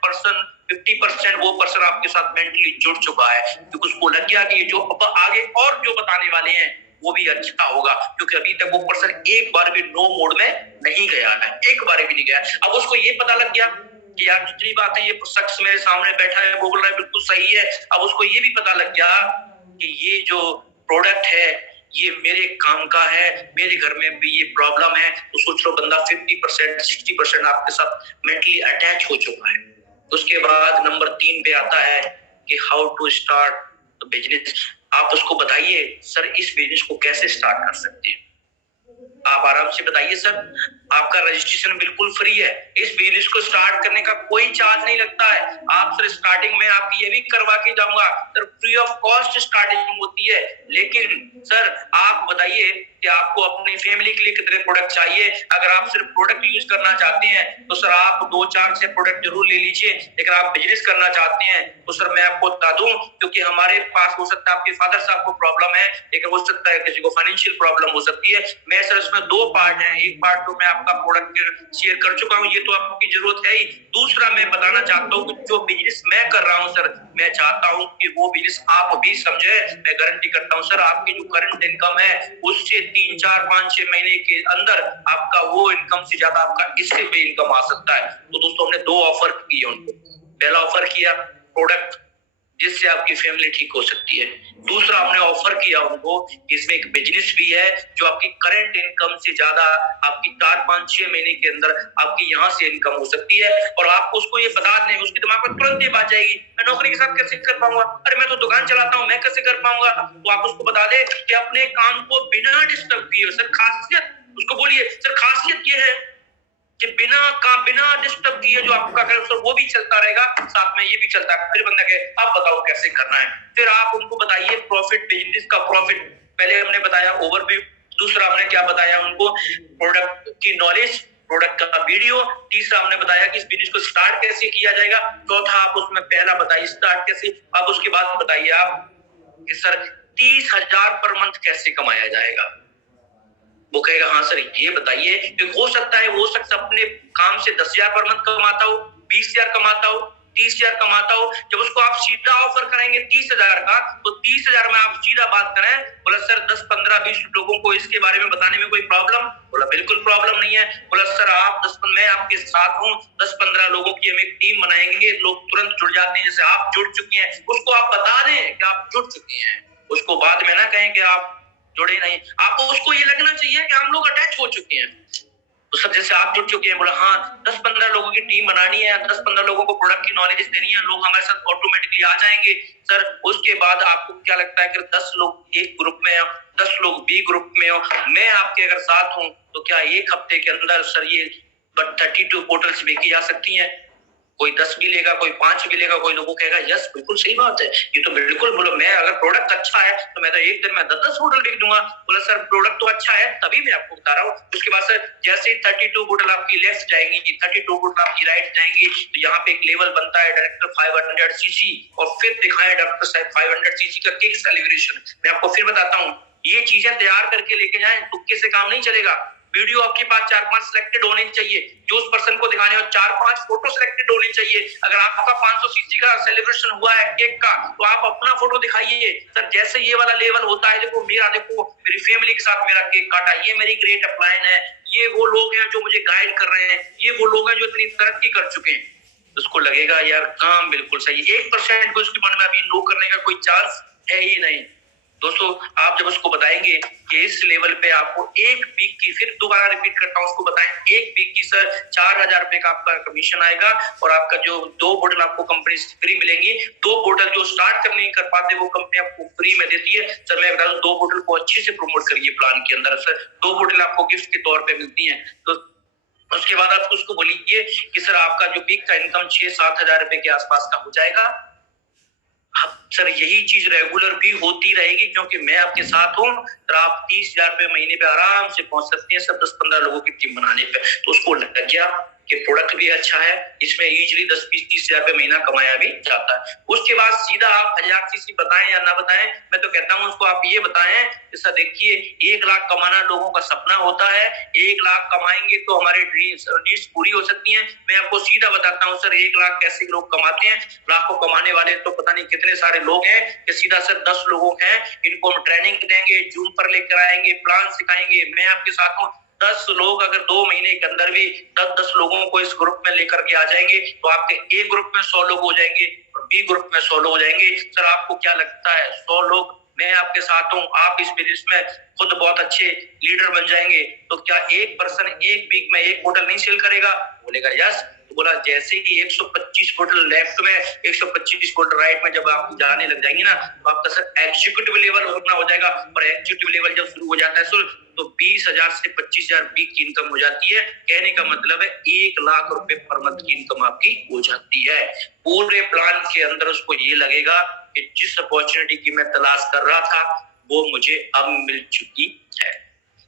वो पर्सन आपके साथ मेंटली जुड़ चुका है, क्योंकि उसको लग गया कि जो अब आगे और जो बताने वाले हैं वो भी अच्छा होगा, क्योंकि अभी तक वो पर्सन एक बार भी नो मोड में नहीं गया है, एक बार भी नहीं गया। अब उसको ये पता लग गया कि यार जितनी बातें ये शख्स मेरे सामने बैठा है वो बोल रहा है बिल्कुल सही है। अब उसको ये भी पता लग गया कि ये जो प्रोडक्ट है ये मेरे काम का है, मेरे घर में भी ये प्रॉब्लम है। तो सोच लो बंदा 50% 60% आपके साथ मेंटली अटैच हो चुका है। उसके बाद नंबर 3 पे आता है कि हाउ टू स्टार्ट बिजनेस। आप उसको बताइए सर इस बिजनेस को कैसे स्टार्ट कर सकते हैं। आप आराम से बताइए सर, आपका रजिस्ट्रेशन बिल्कुल फ्री है। इस बिजनेस को स्टार्ट करने का कोई चार्ज नहीं लगता है। आप सर स्टार्टिंग में आपकी ये भी करवा के जाऊंगा sir, free of cost starting होती है। लेकिन सर आप बताइए कि आपको अपनी फैमिली के लिए कितने प्रोडक्ट चाहिए। अगर आप सिर्फ प्रोडक्ट यूज करना चाहते हैं तो सर आप 2-4 से प्रोडक्ट जरूर ले लीजिए। लेकिन आप बिजनेस करना चाहते हैं तो सर मैं आपको बता दूं, क्योंकि हमारे पास हो सकता है आपके फादर साहब को प्रॉब्लम है, लेकिन हो सकता है किसी को फाइनेंशियल प्रॉब्लम हो सकती है। मैं सर इसमें 2 पार्ट है, एक पार्ट तो मैं आपका प्रोडक्ट शेयर कर चुका हूँ, ये तो आपकी जरूरत है ही। दूसरा मैं बताना चाहता हूँ कि जो बिजनेस मैं कर रहा हूँ सर, मैं चाहता हूँ कि वो बिजनेस आप भी समझे। मैं गारंटी करता हूँ सर, आपकी जो करंट इनकम है उससे 3, 4, 5, 6 महीने के अंदर आपका वो इनकम से ज्यादा आपका इससे भी इनकम आ सकता है। तो दोस्तों हमने 2 ऑफर किए उनको। पहला ऑफर किया प्रोडक्ट जिससे आपकी फैमिली ठीक हो सकती है। दूसरा हमने ऑफर किया उनको, इसमें एक बिजनेस भी है जो आपकी करंट इनकम से ज्यादा आपकी 4, 5, 6 महीने के अंदर आपकी यहाँ से इनकम हो सकती है। और आपको उसको ये बता दें, उसके दिमाग में तुरंत ये बात जाएगी, मैं नौकरी के साथ कैसे कर पाऊंगा, अरे मैं तो दुकान चलाता हूँ, मैं कैसे कर पाऊंगा। तो आप उसको बता दें कि अपने काम को बिना डिस्टर्ब किए, सर खासियत उसको बोलिए, सर खासियत ये है कि बिना डिस्टर्ब किए जो आपका काम वो भी चलता रहेगा, साथ में ये भी चलता है। फिर बंदा कहे आप बताओ कैसे करना है। फिर आप उनको बताइए प्रॉफिट, बिजनेस का प्रॉफिट पहले हमने बताया ओवरव्यू। दूसरा हमने क्या बताया उनको, प्रोडक्ट की नॉलेज, प्रोडक्ट का वीडियो। तीसरा हमने बताया कि इस बिजनेस को स्टार्ट कैसे किया जाएगा। चौथा आप उसमें पहला बताइए स्टार्ट कैसे। अब उसके बाद बताइए आप कि सर 30,000 पर मंथ कैसे कमाया जाएगा। वो कहेगा हाँ सर ये बताइए, क्योंकि हो सकता है वो शख्स अपने काम से 10,000 पर मंथ कमाता हो, 20,000 कमाता हो, 30,000 कमाता हो। जब उसको आप सीधा ऑफर करेंगे 30,000 का, तो 30,000 में आप सीधा बात करें, बोला सर 10, 15, 20 लोगों को इसके बारे में बताने में कोई प्रॉब्लम? बोला बिल्कुल प्रॉब्लम नहीं है। बोला सर आप 10, मैं आपके साथ हूँ, 10-15 लोगों की हम एक टीम बनाएंगे, लोग तुरंत जुड़ जाते हैं जैसे आप जुड़ चुके हैं। उसको आप बता दें कि आप जुड़ चुके हैं, उसको बाद में ना कहें कि आप जुड़े नहीं। आपको उसको ये लगना चाहिए कि हम लोग अटैच हो चुके हैं। तो सर जैसे आप जुड़ चुके हैं, बोला हाँ 10-15 लोगों की टीम बनानी है, 10-15 लोगों को प्रोडक्ट की नॉलेज देनी है, लोग हमारे साथ ऑटोमेटिकली आ जाएंगे। सर उसके बाद आपको क्या लगता है कि 10 लोग एक ग्रुप में हो, 10 लोग बी ग्रुप में हो, मैं आपके अगर साथ हूं तो क्या 1 हफ्ते के अंदर सर ये 32 पोर्टल्स बेची जा सकती हैं? कोई 10 भी लेगा, कोई 5 भी लेगा, कोई लोगों कहेगा यस बिल्कुल सही बात है, ये तो बिल्कुल बोलो, मैं अगर प्रोडक्ट अच्छा है तो मैं तो एक दिन में 10-10 बोतल बेच दूंगा। बोला सर प्रोडक्ट तो अच्छा है तभी मैं आपको बता रहा हूँ। उसके बाद सर जैसे 32 बोतल आपकी लेफ्ट जाएंगी, 32 बोतल आपकी राइट जाएंगी, तो यहाँ पे एक लेवल बनता है डायरेक्टर 500 सीसी, और फिर दिखाए डॉक्टर साहब 500 सीसी का केक सेलिब्रेशन। मैं आपको फिर बताता हूँ, ये चीजें तैयार करके लेके जाए, तुक्के से काम नहीं चलेगा। वीडियो आपके पास 4-5 सिलेक्टेड होने चाहिए, जो उस पर्सन को दिखाने और 4-5 फोटो सिलेक्टेड होने चाहिए। अगर आपका 500 सीसी का सेलिब्रेशन हुआ है केक का, तो आप अपना फोटो दिखाइए। सर जैसे ये वाला लेवल होता है, देखो मेरी फैमिली के साथ मेरा केक काटा, ये मेरी ग्रेट अपलाइन है, ये वो लोग हैं जो मुझे गाइड कर रहे हैं, ये वो लोग हैं जो इतनी तरक्की कर चुके हैं। उसको लगेगा यार काम बिल्कुल सही है। 1% को उसके मन में अभी नो करने का कोई चांस है ही नहीं। दोस्तों आप जब उसको बताएंगे कि इस लेवल पे आपको 1 वीक की, फिर दोबारा रिपीट करता हूं, उसको बताएं 1 वीक की सर 4,000 रुपए का आपका कमीशन आएगा, और आपका जो 2 बोतल आपको कंपनी से फ्री मिलेंगी। 2 बोतल जो स्टार्ट करने नहीं कर पाते वो कंपनी आपको फ्री में देती है। सर मैं बता दूं 2 बोतल को अच्छे से प्रमोट करिए प्लान के अंदर। सर 2 बोतल आपको गिफ्ट के तौर पर मिलती है। तो उसके बाद आप उसको बोलिए कि सर आपका जो वीक का इनकम 6-7 हजार रुपए के आसपास का हो जाएगा। सर यही चीज रेगुलर भी होती रहेगी, क्योंकि मैं आपके साथ हूं। सर आप 30,000 रुपए महीने पे आराम से पहुंच सकते हैं सर 10-15 लोगों की टीम बनाने पे। तो उसको लग गया कि प्रोडक्ट भी अच्छा है, इसमें इजीली 10-20-30,000 रुपए महीना कमाया भी जाता है। उसके बाद सीधा आप 1000 सीसी बताएं या ना बताएं, मैं तो कहता हूं उसको आप ये बताएं कि सर देखिए 1 लाख कमाना लोगों का सपना होता है, 1 लाख कमाएंगे तो हमारे नीड्स पूरी हो सकती हैं। मैं आपको सीधा बताता हूँ सर 1 लाख कैसे लोग कमाते हैं। लाखों कमाने वाले तो पता नहीं कितने सारे लोग हैं कि सीधा सर 10 लोग हैं, इनको हम ट्रेनिंग देंगे, जूम पर लेकर आएंगे, प्लान सिखाएंगे, मैं आपके साथ हूँ। 10 लोग अगर 2 महीने के अंदर भी 10-10 लोगों को इस ग्रुप में लेकर के आ जाएंगे, तो आपके ए ग्रुप में 100 लोग हो जाएंगे और बी ग्रुप में 100 लोग हो जाएंगे। सर आपको क्या लगता है 100 लोग, मैं आपके साथ हूँ, आप इस बिजनेस में खुद बहुत अच्छे लीडर बन जाएंगे। तो क्या एक पर्सन 1 वीक में 1 बोतल नहीं सेल करेगा? बोलेगा यस। तो बोला जैसे ही 125 बोतल लेफ्ट में 125 बोतल राइट में जब आप जाने लग जाएंगे ना, तो आपका सर एग्जीक्यूटिव लेवल होना हो जाएगा। और एग्जीक्यूटिव लेवल जब शुरू हो जाता है सर, तो 20,000 से 25,000 वीक की इनकम हो जाती है। कहने का मतलब है 1 लाख रुपए पर मंथ की इनकम आपकी हो जाती है। पूरे प्लान के अंदर उसको ये लगेगा कि जिस अपॉर्चुनिटी की मैं तलाश कर रहा था वो मुझे अब मिल चुकी है।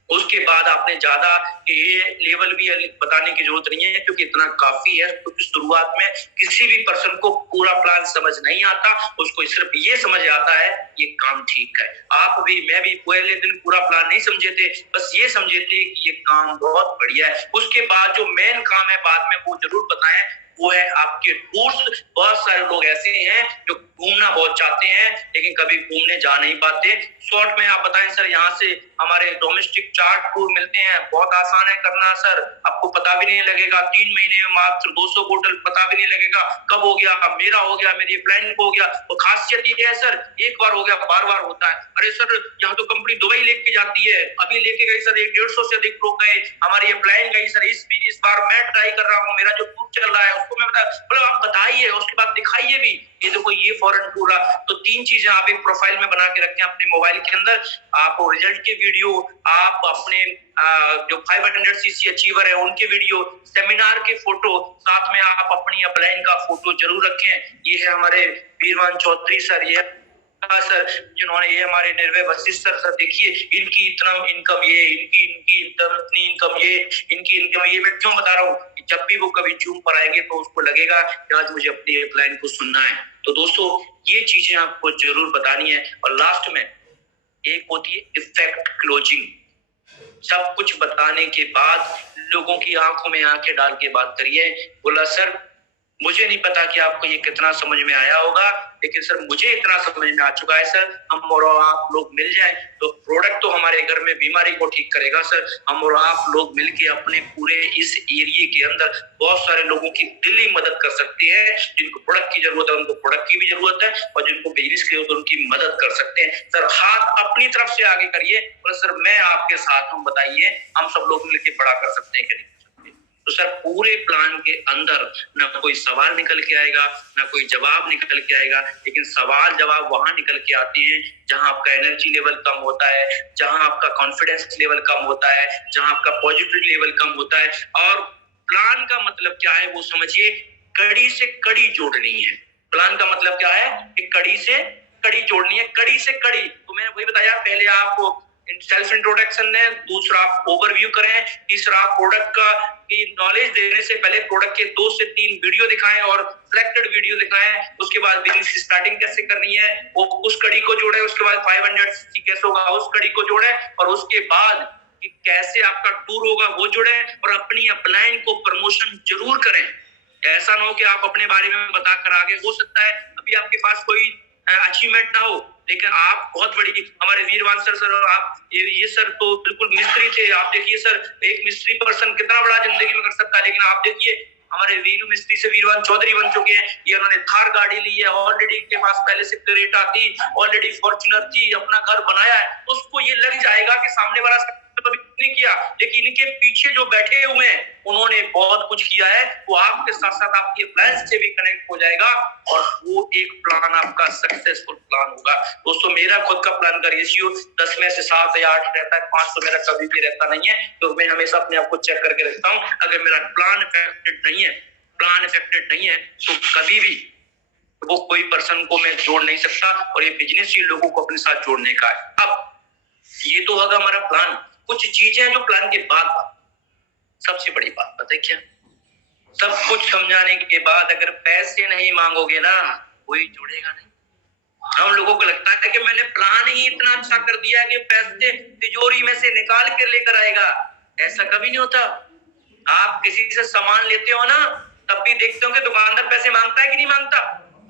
उसके बाद आपने ज्यादा ये लेवल भी बताने की जरूरत नहीं है, क्योंकि इतना काफी है। क्योंकि शुरुआत में किसी भी पर्सन को पूरा प्लान समझ नहीं आता, उसको सिर्फ ये समझ आता है ये काम ठीक है। आप भी मैं भी पहले दिन पूरा प्लान नहीं समझे थे, बस ये समझे थे कि ये काम बहुत बढ़िया है। उसके बाद जो मेन काम है बाद में वो जरूर बताएं, वो है आपके टूर्स। बहुत सारे लोग ऐसे हैं जो घूमना बहुत चाहते हैं लेकिन कभी घूमने जा नहीं पाते। शॉर्ट में आप बताएं सर, यहाँ से हमारे डोमेस्टिक 4 टूर मिलते हैं, बहुत आसान है करना सर, आपको पता भी नहीं लगेगा। 3 महीने में मात्र 200 बोतल, पता भी नहीं लगेगा कब हो गया, मेरा हो गया, मेरी प्लान हो गया। तो खासियत ये है सर, एक बार हो गया बार बार होता है। अरे सर यहाँ तो कंपनी दुबई लेके जाती है, अभी लेके गई सर 150 से अधिक लोग गए, हमारी प्लान गई सर। इस बार मैं ट्राई कर रहा हूँ, मेरा जो टूर चल रहा है उसको मैं मतलब आप बताइए, उसके बाद दिखाइए भी, ये देखो ये फॉरेन टूर रहा। तो 3 चीजें आप एक प्रोफाइल में बना के रखें अपने मोबाइल के अंदर। आप रिजल्ट के वीडियो, आप अपने जो 500 सीसी अचीवर है उनके वीडियो, सेमिनार के फोटो, साथ में आप अपनी अपलाइन का फोटो जरूर रखें। ये है हमारे वीरवान चौधरी सर, ये सर जिन्होंने, ये हमारे निर्भय वशिष्ठ सर देखिए इनकी इतना इनकम, ये इनकी इनकी इतनी इनकम, ये इनकी इनकम। ये मैं क्यों बता रहा हूँ, जब भी वो कभी जूम पर आएंगे तो उसको लगेगा कि आज मुझे अपनी अपलाइन को सुनना है। तो दोस्तों ये चीजें आपको जरूर बतानी है। और लास्ट में एक होती है इफेक्ट क्लोजिंग। सब कुछ बताने के बाद लोगों की आंखों में आंखें डाल के बात करिए। बोला सर मुझे नहीं पता कि आपको ये कितना समझ में आया होगा, लेकिन सर मुझे इतना समझ में आ चुका है सर, हम और आप लोग मिल जाएं तो प्रोडक्ट तो हमारे घर में बीमारी को ठीक करेगा सर। हम और आप लोग मिलके अपने पूरे इस एरिया के अंदर बहुत सारे लोगों की दिली मदद कर सकते हैं। जिनको प्रोडक्ट की जरूरत है उनको प्रोडक्ट की भी जरूरत है, और जिनको बिजनेस की जरूरत है उनकी मदद कर सकते हैं। सर हाथ अपनी तरफ से आगे करिए और सर मैं आपके साथ हूँ, बताइए हम सब लोग मिलकर बड़ा कर सकते हैं कि नहीं। तो सर पूरे प्लान के अंदर ना कोई सवाल निकल के आएगा, ना कोई जवाब निकल के आएगा, लेकिन सवाल जवाब वहां निकल के आते हैं जहां आपका एनर्जी लेवल कम होता है, जहां आपका कॉन्फिडेंस लेवल कम होता है, जहां आपका पॉजिटिव लेवल कम होता है। और प्लान का मतलब क्या है वो समझिए, कड़ी से कड़ी जोड़नी है। प्लान का मतलब क्या है कि कड़ी से कड़ी जोड़नी है, कड़ी से कड़ी। तो मैंने वही बताया, पहले आप सेल्फ इंट्रोडक्शन है, दूसरा आप ओवरव्यू करें, तीसरा प्रोडक्ट का की नॉलेज देने से पहले प्रोडक्ट के 2 से 3 वीडियो दिखाएं और सिलेक्टेड वीडियो दिखाएं। उसके बाद बिजनेस स्टार्टिंग कैसे करनी है वो उस कड़ी को जोड़े, उसके बाद 500 कैसे होगा उस कड़ी को जोड़े, और उसके बाद कि कैसे आपका टूर होगा वो जुड़े, और अपनी अपलाइन को प्रमोशन जरूर करें। ऐसा ना हो कि आप अपने बारे में बताकर आगे, हो सकता है अभी आपके पास कोई अचीवमेंट ना हो, लेकिन आप बहुत बड़ी, हमारे वीरवान सर आप ये सर तो बिल्कुल मिस्त्री थे। आप देखिए सर एक मिस्त्री पर्सन कितना बड़ा जिंदगी में कर सकता है, लेकिन आप देखिए हमारे वीरू मिस्त्री से वीरवान चौधरी बन चुके हैं। ये उन्होंने थार गाड़ी ली है, ऑलरेडी इनके पास पहले से क्रेटा थी, ऑलरेडी फॉर्च्यूनर थी, अपना घर बनाया है। उसको ये लग जाएगा कि सामने वाला तो नहीं किया, लेकिन इनके पीछे जो बैठे हुए हैं उन्होंने बहुत कुछ किया है। वो आपके साथ साथ आपके प्लान से भी कनेक्ट हो जाएगा और वो एक प्लान आपका सक्सेसफुल प्लान होगा। दोस्तों मेरा खुद का प्लान का रेशियो 10 में से 7 या 8 रहता है, 5 तो मेरा कभी भी रहता नहीं है। तो मैं हमेशा अपने आप को चेक करके रखता हूँ। अगर मेरा प्लान इफेक्टेड नहीं है तो कभी भी वो कोई पर्सन को मैं जोड़ नहीं सकता, और ये बिजनेस ही लोगों को अपने साथ जोड़ने का है। अब ये तो होगा हमारा प्लान। कुछ चीजें हैं जो प्लान के बाद, सबसे बड़ी बात पता है क्या, सब कुछ समझाने के बाद अगर पैसे नहीं मांगोगे ना कोई जुड़ेगा नहीं। हम लोगों को लगता है कि मैंने प्लान ही इतना अच्छा कर दिया कि पैसे तिजोरी में से निकाल के लेकर आएगा। ऐसा कभी नहीं होता। आप किसी से सामान लेते हो ना, तब भी देखते हो कि दुकानदार पैसे मांगता है कि नहीं मांगता।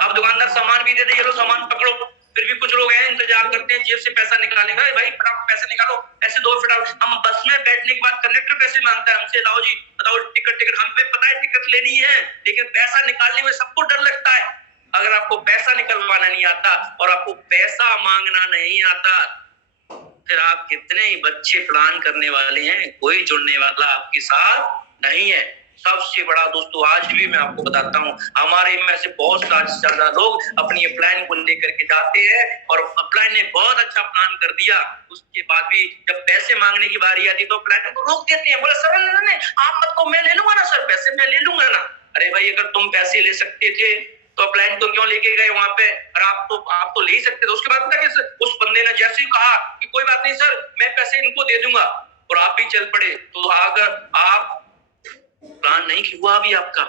अब दुकानदार सामान भी देते, ये लो सामान पकड़ो, फिर भी कुछ लोग हैं इंतजार करते हैं जेब से पैसा निकालने का। भाई फटाफट पैसे निकालो, ऐसे दो फटाफट। हम बस में बैठने के बाद कंडक्टर पैसे मांगता है हमसे, लाओ जी बताओ टिकट। हमें पता है टिकट लेनी है, लेकिन पैसा निकालने में सबको डर लगता है। अगर आपको पैसा निकलवाना नहीं आता और आपको पैसा मांगना नहीं आता, फिर आप कितने ही बच्चे प्लान करने वाले हैं, कोई जुड़ने वाला आपके साथ नहीं है। सबसे बड़ा दोस्तों आज भी मैं आपको बताता हूँ, हमारे में से बहुत ज्यादा लोग अपनी प्लान को लेकर के जाते हैं और प्लान ने बहुत अच्छा प्लान कर दिया, उसके बाद भी जब पैसे मांगने की बारी आती तो प्लान को रोक देते हैं, बोले सर नहीं आप मत को, मैं ले लूंगा ना सर, पैसे मैं ले लूंगा ना। अरे भाई अगर तुम पैसे ले सकते थे तो प्लान तो क्यों लेके गए वहां पे, और आप तो ले ही सकते थे। उसके बाद पता कैसे उस बंदे ने जैसे ही कहा कि कोई बात नहीं सर मैं पैसे इनको दे दूंगा, और आप भी चल पड़े, तो अगर आप प्लान नहीं हुआ अभी आपका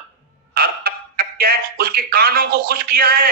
क्या है, उसके कानों को खुश किया है,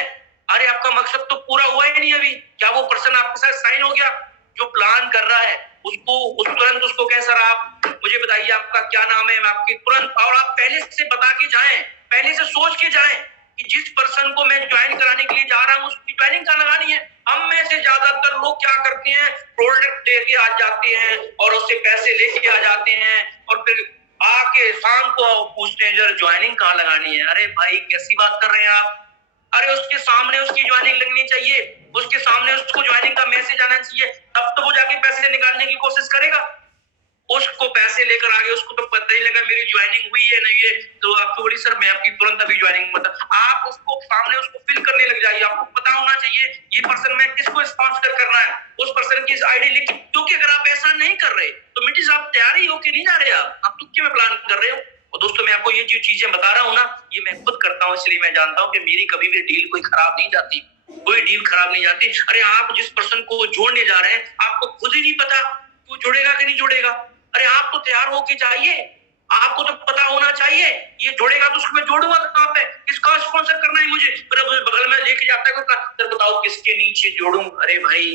अरे आपका मकसद तो पूरा हुआ ही नहीं अभी। क्या वो पर्सन आपके साथ साइन हो गया जो प्लान कर रहा है, उसको तुरंत उसको कह सर आप मुझे बताइए आपका क्या नाम है, मैं आपकी तुरंत, और आप पहले से बता के जाएं, पहले से सोच के जाएं कि जिस पर्सन को मैं ज्वाइन कराने के लिए जा रहा हूँ उसकी ज्वाइनिंग कहाँ लगानी है। हम में से ज्यादातर लोग क्या करते हैं, प्रोडक्ट दे के आ जाते हैं और उससे पैसे लेके आ जाते हैं, और फिर आके शाम को पूछते हैं जरा ज्वाइनिंग कहाँ लगानी है। अरे भाई कैसी बात कर रहे हैं आप, अरे उसके सामने उसकी ज्वाइनिंग लगनी चाहिए, उसके सामने उसको ज्वाइनिंग का मैसेज आना चाहिए, तब तो वो जाके पैसे निकालने की कोशिश करेगा। उसको पैसे लेकर आगे उसको तो पता ही लगा मेरी ज्वाइनिंग हुई है नहीं है, तो आपको बोली सर मैं आपकी तुरंत अभी ज्वाइनिंग, मतलब आप उसको सामने उसको फिल करने लग जाइए। आपको पता होना चाहिए ये पर्सन में किसको स्पॉन्सर करना है, उस पर्सन की आईडी लिख, क्योंकि अगर आप ऐसा नहीं कर रहे तो मिट्टी आप तैयारी होके नहीं जा रहे, आप तुक्के में प्लान कर रहे हो। और दोस्तों मैं आपको ये जो चीजें बता रहा हूँ ना, ये मैं खुद करता हूँ, इसलिए मैं जानता हूँ कि मेरी कभी भी डील कोई खराब नहीं जाती, कोई डील खराब नहीं जाती। अरे आप जिस पर्सन को जोड़ने जा रहे हैं आपको खुद ही नहीं पता वो जुड़ेगा कि नहीं जुड़ेगा, अरे आप तो तैयार होके जाइए, आपको तो पता होना चाहिए ये जोड़ेगा तो उसको मैं जोड़ूंगा कहाँ पे, किसका स्पॉन्सर करना है मुझे, फिर बगल में लेके जाता है सर बताओ किसके नीचे जोड़ूं। अरे भाई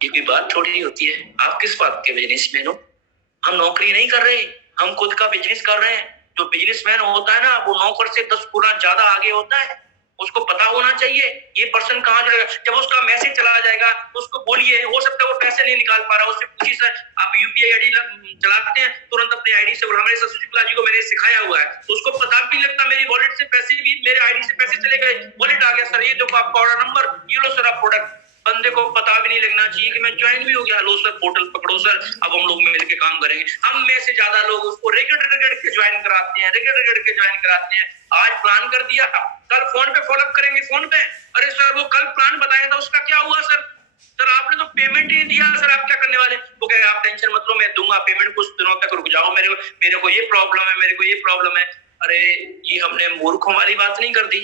ये भी बात थोड़ी होती है, आप किस बात के बिजनेसमैन हो, हम नौकरी नहीं कर रहे, हम खुद का बिजनेस कर रहे हैं। जो बिजनेसमैन होता है ना वो नौकर से 10 गुना ज्यादा आगे होता है, उसको पता होना चाहिए ये पर्सन कहाँ जुड़ेगा। जब उसका मैसेज चला जाएगा तो उसको बोलिए, हो सकता है वो पैसे नहीं निकाल पा रहा, उससे पूछिए सर आप यूपीआई आईडी चलाते हैं, तुरंत अपने आईडी से, हमारे सर शुक्ला जी को मैंने सिखाया हुआ है, तो उसको पता भी लगता मेरी वॉलेट से पैसे भी, मेरे आईडी से पैसे चले गए, वॉलेट आ गया सर, ये देखो आपका ऑर्डर नंबर, ये लो सर आप प्रोडक्ट। बंदे को पता भी नहीं लगना चाहिए कि मैं ज्वाइन भी हो गया, लो सर पोर्टल पकड़ो सर अब हम लोग मिलके काम करेंगे। हम में से ज्यादा लोग उसको रगड़ के ज्वाइन कराते हैं, रगड़ के ज्वाइन कराते हैं। आज प्लान कर दिया, कल फोन पे फॉलोअप करेंगे फोन पे, अरे सर वो कल प्लान बताया था उसका क्या हुआ सर, सर आपने तो पेमेंट ही दिया, सर आप क्या करने वाले, वो कहे आप टेंशन मत लो मैं दूंगा पेमेंट, कुछ दिनों तक रुक जाओ, मेरे को ये प्रॉब्लम है, मेरे को ये प्रॉब्लम है। अरे ये हमने मूर्खों वाली बात नहीं कर दी,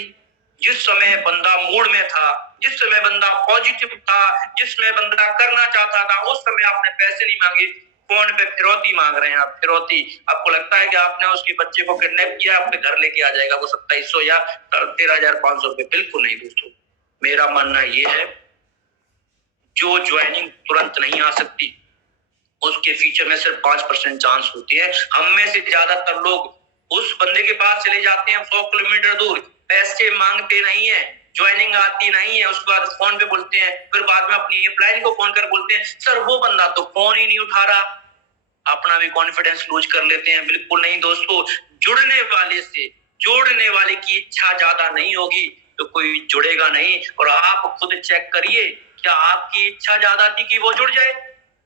जिस समय बंदा मूड में था, जिस समय बंदा पॉजिटिव था, जिसमें बंदा करना चाहता था, उस समय आपने पैसे नहीं मांगे, फोन पे फिरौती मांग रहे हैं आप, फिरौती। आपको लगता है कि आपने उसके बच्चे को किडनैप किया, आपके घर लेके आ जाएगा वो 2700 या 13,500 रुपए, बिल्कुल नहीं दोस्तों। मेरा मानना ये है जो ज्वाइनिंग तुरंत नहीं आ सकती उसके फ्यूचर में सिर्फ 5% चांस होती है। हम में से ज्यादातर लोग उस बंदे के पास चले जाते हैं 100 किलोमीटर दूर, पैसे मांगते नहीं है, ज्वाइनिंग आती नहीं है, उसके बाद फोन पे बोलते हैं, फिर बाद में अपनी एम्प्लॉय को फोन कर बोलते हैं सर वो बंदा तो फोन ही नहीं उठा रहा, अपना भी कॉन्फिडेंस लूज कर लेते हैं। बिल्कुल नहीं दोस्तों, जुड़ने वाले से जोड़ने वाले की इच्छा ज्यादा नहीं होगी तो कोई जुड़ेगा नहीं। और आप खुद चेक करिए, क्या आपकी इच्छा ज्यादा थी कि वो जुड़ जाए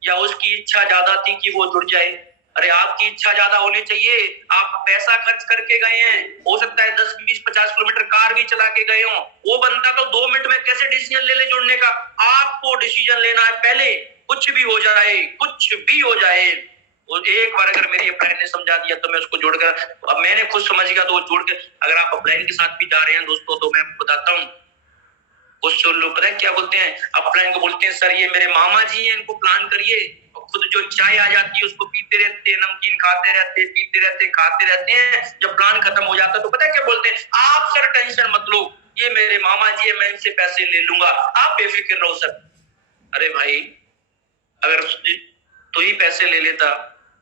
या उसकी इच्छा ज्यादा थी कि वो जुड़ जाए। अरे आपकी इच्छा ज्यादा होनी चाहिए, आप पैसा खर्च करके गए हैं, हो सकता है 10, 20, 50 किलोमीटर कार भी चला के गए हो, वो बंदा तो 2 मिनट में कैसे डिसीजन ले जुड़ने का। आपको डिसीजन लेना है पहले, कुछ भी हो जाए, कुछ भी हो जाए। एक बार अगर मेरी अपलाइन ने समझा दिया तो मैं उसको जोड़कर, अब मैंने खुद समझ गया तो वो जोड़ के, अगर आप अपलाइन के साथ भी जा रहे हैं दोस्तों तो मैं बताता हूँ, कुछ लोग पता है क्या बोलते हैं, अपलाइन को बोलते हैं सर ये मेरे मामा जी हैं इनको प्लान करिए, और खुद जो चाय आ जाती है उसको पीते रहते हैं, नमकीन खाते रहते हैं, पीते रहते हैं, खाते रहते हैं। जब प्लान खत्म हो जाता है तो पता है क्या बोलते हैं, आप सर टेंशन मत लो, ये मेरे मामा जी है मैं इनसे पैसे ले लूंगा, आप बेफिक्र रहो सर। अरे भाई अगर तो ही पैसे ले लेता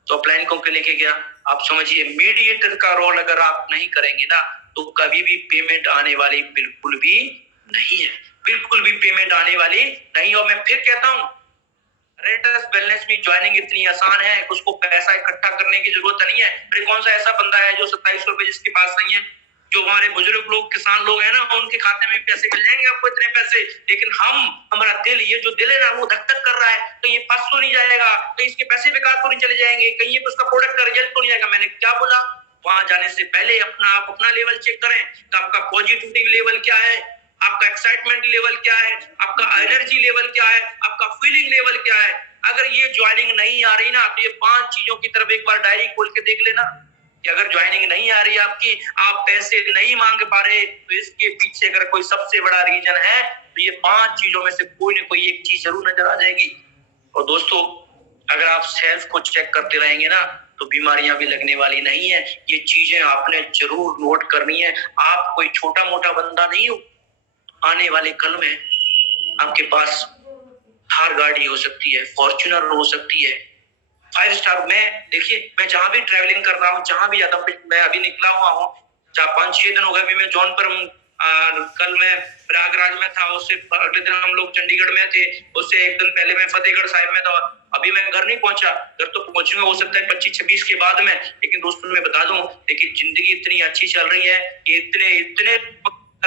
तो अपलाइन को लेके गया। आप समझिए मीडिएटर का रोल अगर आप नहीं करेंगे ना तो कभी भी पेमेंट आने वाली बिल्कुल भी नहीं है, बिल्कुल भी पेमेंट आने वाली नहीं। और मैं फिर कहता हूँ रेंटर्स वेलनेस में ज्वाइनिंग इतनी आसान है, उसको पैसा इकट्ठा करने की जरूरत नहीं है। अरे कौन सा ऐसा बंदा है जो 2700 रुपए जिसके पास नहीं है, जो हमारे बुजुर्ग लोग किसान लोग हैं ना उनके खाते में पैसे मिल जाएंगे आपको इतने पैसे, लेकिन हमारा दिल, ये जो दिल है ना वो धक धक कर रहा है, कहीं ये फंस तो नहीं जाएगा, कहीं इसके पैसे बेकार तो नहीं चले जाएंगे, कहीं ये उसका प्रोडक्ट का रिजल्ट तो नहीं आएगा। मैंने क्या बोला, वहां जाने से पहले आप अपना लेवल चेक करें कि आपका पॉजिटिविटी लेवल क्या है, आपका एक्साइटमेंट लेवल क्या है, आपका एनर्जी लेवल क्या है, आपका फीलिंग लेवल क्या है। अगर ये ज्वाइनिंग नहीं आ रही ना, तो ये 5 चीजों की तरफ एक बार डायरी खोल के देख लेना कि अगर ज्वाइनिंग नहीं आ रही आपकी, आप पैसे नहीं मांग पा रहे, तो इसके पीछे अगर कोई सबसे बड़ा रीजन है तो ये 5 चीजों में से कोई ना कोई एक चीज जरूर नजर आ जाएगी। और दोस्तों, अगर आप सेल्फ को चेक करते रहेंगे ना, तो बीमारियां भी लगने वाली नहीं है। ये चीजें आपने जरूर नोट करनी है। आप कोई छोटा मोटा बंदा नहीं हो। आने वाले कल में आपके पास थार गाड़ी हो सकती है, फॉर्च्यूनर हो सकती है, 5 स्टार। मैं जहां भी ट्रेवलिंग कर रहा हूँ, जहां भी जाता हूँ, मैं अभी निकला हुआ हूँ, 4-5-6 दिन हो गए अभी मैं जौनपुर हूँ। कल मैं प्रयागराज में था, उससे अगले दिन हम लोग चंडीगढ़ में थे, उससे एक दिन पहले मैं फतेहगढ़ साहिब में था। अभी मैं घर नहीं पहुंचा, घर तो पहुंचूंगा हो सकता है 25-26 के बाद में। लेकिन दोस्तों मैं बता दूं, देखिए जिंदगी इतनी अच्छी चल रही है, इतने इतने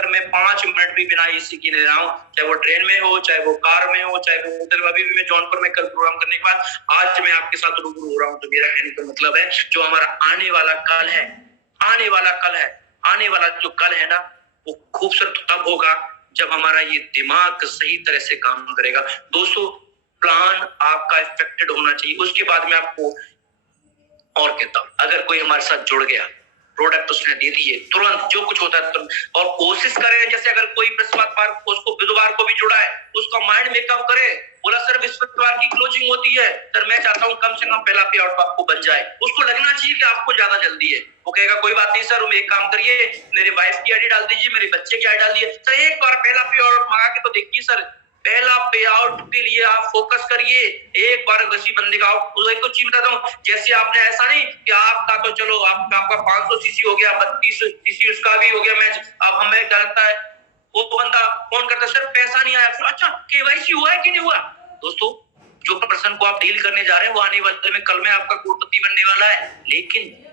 मैं 5 मिनट भी बिना एसी की नहीं रहा हूँ, चाहे वो ट्रेन में हो, चाहे वो कार में हो, चाहे वो होटल में। अभी भी मैं जौनपुर में कल प्रोग्राम करने के बाद आज मैं आपके साथ रूबरू हो रहा हूँ। तो मेरा कहने का मतलब है, जो हमारा आने वाला कल है, आने वाला कल है, आने वाला जो कल है ना, वो खूबसूरत तब होगा जब हमारा ये दिमाग सही तरह से काम करेगा। दोस्तों, प्लान आपका इफेक्टेड होना चाहिए। उसके बाद में आपको और कहता हूं, अगर कोई हमारे साथ जुड़ गया, प्रोडक्ट उसने दे दिए, तुरंत जो कुछ होता है तुरंत। और कोशिश करें, जैसे अगर कोई बृहस्पतिवार उसको बुधवार को भी जुड़ा है, उसका माइंड मेकअप करे। बोला सर बृहस्पतिवार की क्लोजिंग होती है, सर मैं चाहता हूं कम से कम पहला पे आउट आपको बन जाए। उसको लगना चाहिए कि आपको ज्यादा जल्दी है। वो कहेगा कोई बात नहीं सर, एक काम करिए, मेरे वाइफ की आईडी डाल दीजिए, मेरे बच्चे की आईडी डाल दीजिए। सर एक बार पहला पे आउट मंगा के तो देखिए सर, पहला पे आउट के लिए आप फोकस करिए। एक बार किसी बंदे का एक तो चीज बताता हूँ, जैसे आपने ऐसा नहीं कि आपका तो चलो आपका 500 सीसी हो गया, 32 सीसी उसका भी हो गया मैच। अब हमें क्या लगता है, वो बंदा फोन करता है, सर पैसा नहीं आया। फिर अच्छा केवाईसी हुआ है कि नहीं हुआ? दोस्तों, जो पर्सन को आप डील करने जा रहे हैं वो आने वाले में कल में आपका करोड़पति बनने वाला है, लेकिन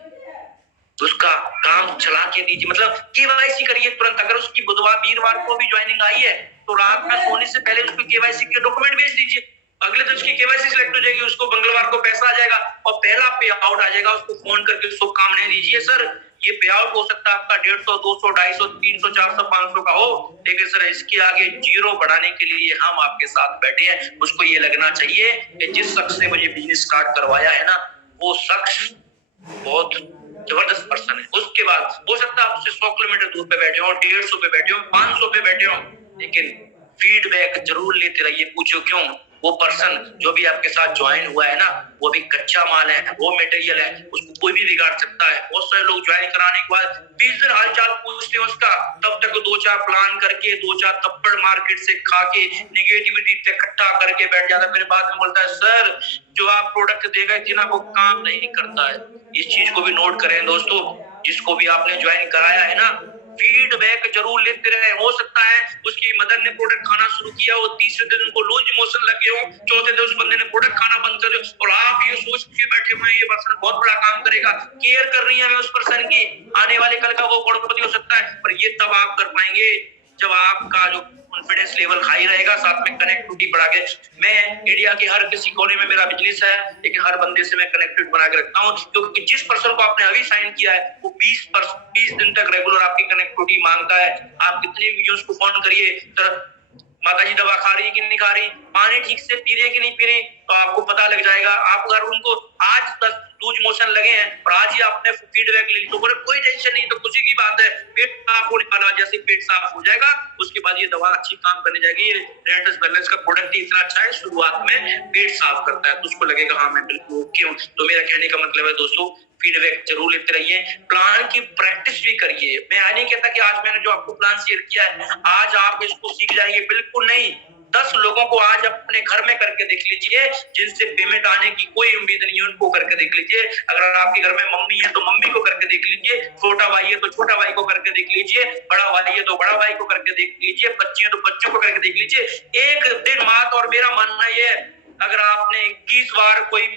उसका काम चला के दीजिए। मतलब केवाईसी करिए तुरंत। अगर उसकी वीरवार को भी ज्वाइनिंग आई है, तो रात में सोने से पहले उसको केवाईसी के डॉक्यूमेंट भेज दीजिए। अगले दिन उसकी केवाईसी सिलेक्ट हो जाएगी, उसको मंगलवार को पैसा आ जाएगा और पहला पे आउट आ जाएगा। उसको फोन करके उसको काम नहीं दीजिए, सर ये पे आउट हो सकता है आपका 150, 200, 250, 300, 400, 500 का हो, लेकिन सर इसके आगे जीरो बढ़ाने के लिए हम आपके साथ बैठे हैं। उसको ये लगना चाहिए कि जिस शख्स ने मुझे बिजनेस स्टार्ट करवाया है ना, वो शख्स बहुत जबरदस्त पर्सन है। उसके बाद हो सकता है आपसे 100 किलोमीटर दूर पे बैठे हो, 150 पे बैठे हो, 500 पे बैठे हो, लेकिन फीडबैक जरूर लेते रहिए। पूछो क्यों? वो पर्सन जो भी आपके साथ ज्वाइन हुआ है ना, वो भी कच्चा माल है, वो मटेरियल है, उसको कोई भी बिगाड़ सकता है। बहुत सारे लोग ज्वाइन कराने के बाद 20 दिन हालचाल पूछते हैं उसका, तब तक 2-4 प्लान करके 2-4 थप्पड़ मार्केट से खा के निगेटिविटी पे इकट्ठा करके बैठ जाता है। मेरे बाद में बोलता है सर जो आप प्रोडक्ट देगा ना, वो काम नहीं करता है। इस चीज को भी नोट करें दोस्तों। जिसको भी आपने ज्वाइन कराया है ना, फीडबैक जरूर लेते रहे। हो सकता है उसकी मदर ने प्रोडक्ट खाना शुरू किया हो, तीसरे दिन उनको लूज मोशन लगे हो, चौथे दिन उस बंदे ने प्रोडक्ट खाना बंद कर दिया, और आप ये सोच के बैठे हुए ये पर्सन बहुत बड़ा काम करेगा, केयर कर रही है उस पर्सन की, आने वाले कल का वो करोड़पति हो सकता है। पर ये तब आप कर पाएंगे जब आपका जो कॉन्फिडेंस लेवल हाई रहेगा, साथ में कनेक्टिविटी बढ़ा के। मैं इंडिया के हर किसी कोने में मेरा बिजनेस है, लेकिन हर बंदे से मैं कनेक्टेड बना के रखता हूँ, क्योंकि जिस पर्सन को आपने अभी साइन किया है वो 20 दिन तक रेगुलर आपकी कनेक्टिविटी मांगता है। आप कितने भी उसको फोन करिए, सर माता जी दवा खा रही है कि नहीं खा रही, पानी ठीक से पी रही है कि नहीं पी रही, तो आपको पता लग जाएगा। आप अगर उनको आज तक लूज मोशन लगे हैं और आज ही आपने फीडबैक ली, तो बोले कोई टेंशन नहीं, तो खुशी की बात है, पेट साफ होने वाला। जैसे पेट साफ हो जाएगा उसके बाद ये दवा अच्छी काम करने जाएगी। रेनेटस बैलेंस का प्रोडक्ट ही इतना अच्छा है, शुरुआत में पेट साफ करता है, तो उसको लगेगा हाँ मैं बिल्कुल ओके हूँ। तो मेरा कहने का मतलब है दोस्तों, फीडबैक जरूर लेते रहिए, प्लान की प्रैक्टिस भी करिए। मैं नहीं कहता कि आज मैंने जो आपको प्लान शेयर किया है आज आप इसको सीख जाएंगे, बिल्कुल नहीं। 10 लोगों को आज अपने घर में करके देख लीजिए, जिनसे पेमेंट आने की कोई उम्मीद नहीं है, उनको करके देख लीजिए। अगर आपके घर में मम्मी है तो मम्मी को करके देख लीजिए, छोटा भाई है तो छोटा भाई को करके देख लीजिए, बड़ा भाई है तो बड़ा भाई को करके देख लीजिए, बच्चे हैं तो बच्चों को करके देख लीजिए। एक दिन मात, और मेरा मानना ये, अगर आपने 21 बार कोई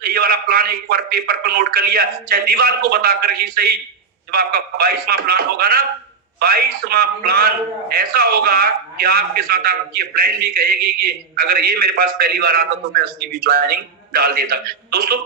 ये वाला प्लान एक बार पेपर पर नोट कर लिया, चाहे दीवार को बताकर ही सही, जब आपका 22वां प्लान होगा ना, 22वां प्लान ऐसा होगा कि आपके साथ आपकी फ्रेंड भी कहेगी कि अगर ये मेरे पास पहली बार आता तो मैं उसकी भी ज्वाइनिंग डाल देता। दोस्तों,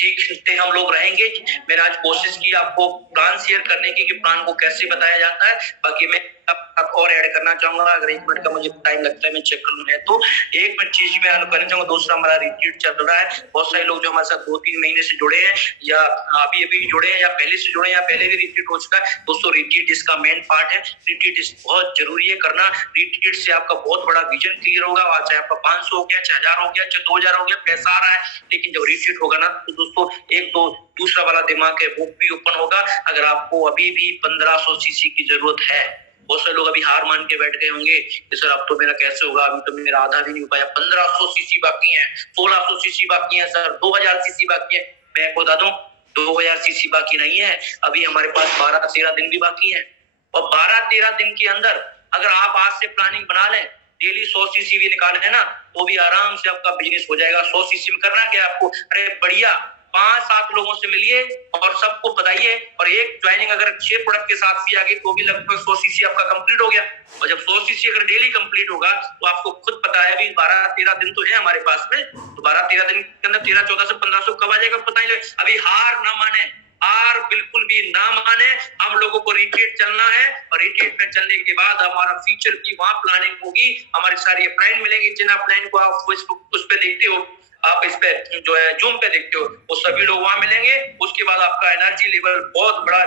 सीखते हम लोग रहेंगे। मैंने आज कोशिश की आपको प्लान शेयर करने की कि प्लान को कैसे बताया जाता है। बाकी मैं अब और ऐड करना चाहूंगा, अगर 1 मिनट का मुझे टाइम लगता है मैं चेक कर लूंगा। तो 1 मिनट चीज में करना चाहूंगा। दूसरा हमारा रिट्रीट चल रहा है। बहुत सारे लोग जो हमारे साथ 2-3 महीने से जुड़े हैं या अभी अभी जुड़े हैं या पहले से जुड़े हैं या पहले भी रिट्रीट हो चुका है, दोस्तों रिट्रीट इसका मेन पार्ट है। रिट्रीट इस बहुत जरूरी है करना। रिट्रीट से आपका बहुत बड़ा विजन क्लियर होगा। चाहे आपका 500 हो गया, चाहे 1000 हो गया, चाहे 2000 हो गया, पैसा आ रहा है, लेकिन जब रिट्रीट होगा ना तो दोस्तों एक दो दूसरा वाला दिमाग है वो भी ओपन होगा। अगर आपको अभी भी 1500 सीसी की जरूरत है, बहुत सारे लोग अभी हार मान के बैठ गए होंगे कि सर अब तो मेरा कैसे होगा, अभी तो मेरा आधा भी नहीं हो पाया, 1500 सीसी बाकी है, 1600 सीसी बाकी है, सर 2000 सीसी बाकी है। मैं बता दूं 2000 सीसी बाकी नहीं है, अभी हमारे पास 12-13 दिन भी बाकी है। और 12-13 दिन के अंदर अगर आप आज से प्लानिंग बना लें, डेली 100 सीसी भी निकाले ना तो भी आराम से आपका बिजनेस हो जाएगा। 100 सीसी में करना क्या आपको, अरे बढ़िया 5-7 लोगों से मिलिए और सबको बताइए, और एक ज्वाइनिंग अगर 6 प्रोडक्ट के साथ भी आ गई तो भी लगभग 100 सीसी आपका कंप्लीट हो गया। और जब 100 सीसी अगर डेली कंप्लीट होगा तो आपको खुद पता है अभी 12-13 दिन तो है हमारे पास में, तो 12-13 दिन के अंदर 13-14 से 1500 कब आ जाएगा पता नहीं। अभी हार ना माने, हार बिल्कुल भी ना माने। हम लोगों को रिट्रीट चलना है और रिट्रीट में चलने के बाद हमारा फ्यूचर की वहां प्लानिंग होगी। हमारी सारी अपलाइन मिलेंगी, जिन अपलाइन को आप फेसबुक उस पर देखते हो, आप इस पे जो है जूम पे देखते हो, वो सभी लोग वहां मिलेंगे। उसके बाद आपका एनर्जी लेवल बहुत बड़ा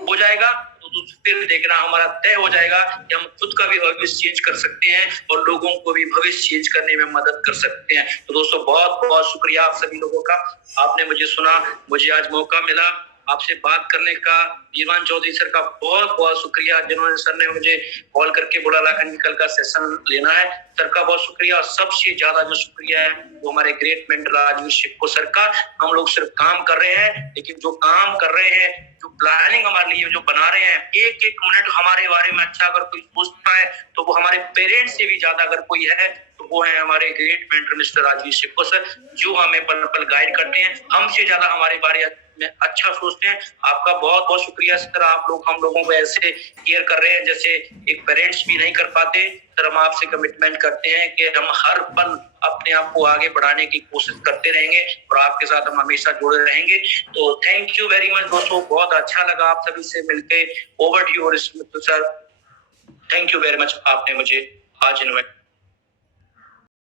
हो जाएगा। तो फिर देखना हमारा तय हो जाएगा कि हम खुद का भी भविष्य चेंज कर सकते हैं और लोगों को भी भविष्य चेंज करने में मदद कर सकते हैं। तो दोस्तों बहुत बहुत शुक्रिया आप सभी लोगों का, आपने मुझे सुना, मुझे आज मौका मिला आपसे बात करने का। ईरफान चौधरी सर का बहुत बहुत शुक्रिया, जिन्होंने सर ने मुझे कॉल करके बोला लाखन कल का सेशन लेना है। सर का बहुत शुक्रिया। और सबसे ज्यादा जो शुक्रिया है वो हमारे great mentor Rajveer Shivko sir का। हम लोग सिर्फ काम कर रहे हैं, लेकिन जो काम कर रहे हैं, जो प्लानिंग हमारे लिए जो बना रहे हैं, एक एक मिनट हमारे बारे में अच्छा अगर कोई सोचता है तो वो हमारे पेरेंट्स से भी ज्यादा अगर कोई है तो वो है हमारे great mentor mister Rajveer Shivko sir, जो हमें पल पल गाइड करते हैं, हमसे ज्यादा हमारे बारे में अच्छा सोचते हैं। आपका बहुत बहुत शुक्रिया सर, आप लोग हम लोगों को ऐसे केयर कर रहे हैं जैसे एक पेरेंट्स भी नहीं कर पाते। सर हम आपसे कमिटमेंट करते हैं कि हम हर पल अपने आप को आगे बढ़ाने की कोशिश करते रहेंगे और आपके साथ हम हमेशा जुड़े रहेंगे। तो थैंक यू वेरी मच दोस्तों, बहुत अच्छा लगा आप सभी से मिलके। Over to you sir, thank you very much, आपने मुझे आज इन्वाइट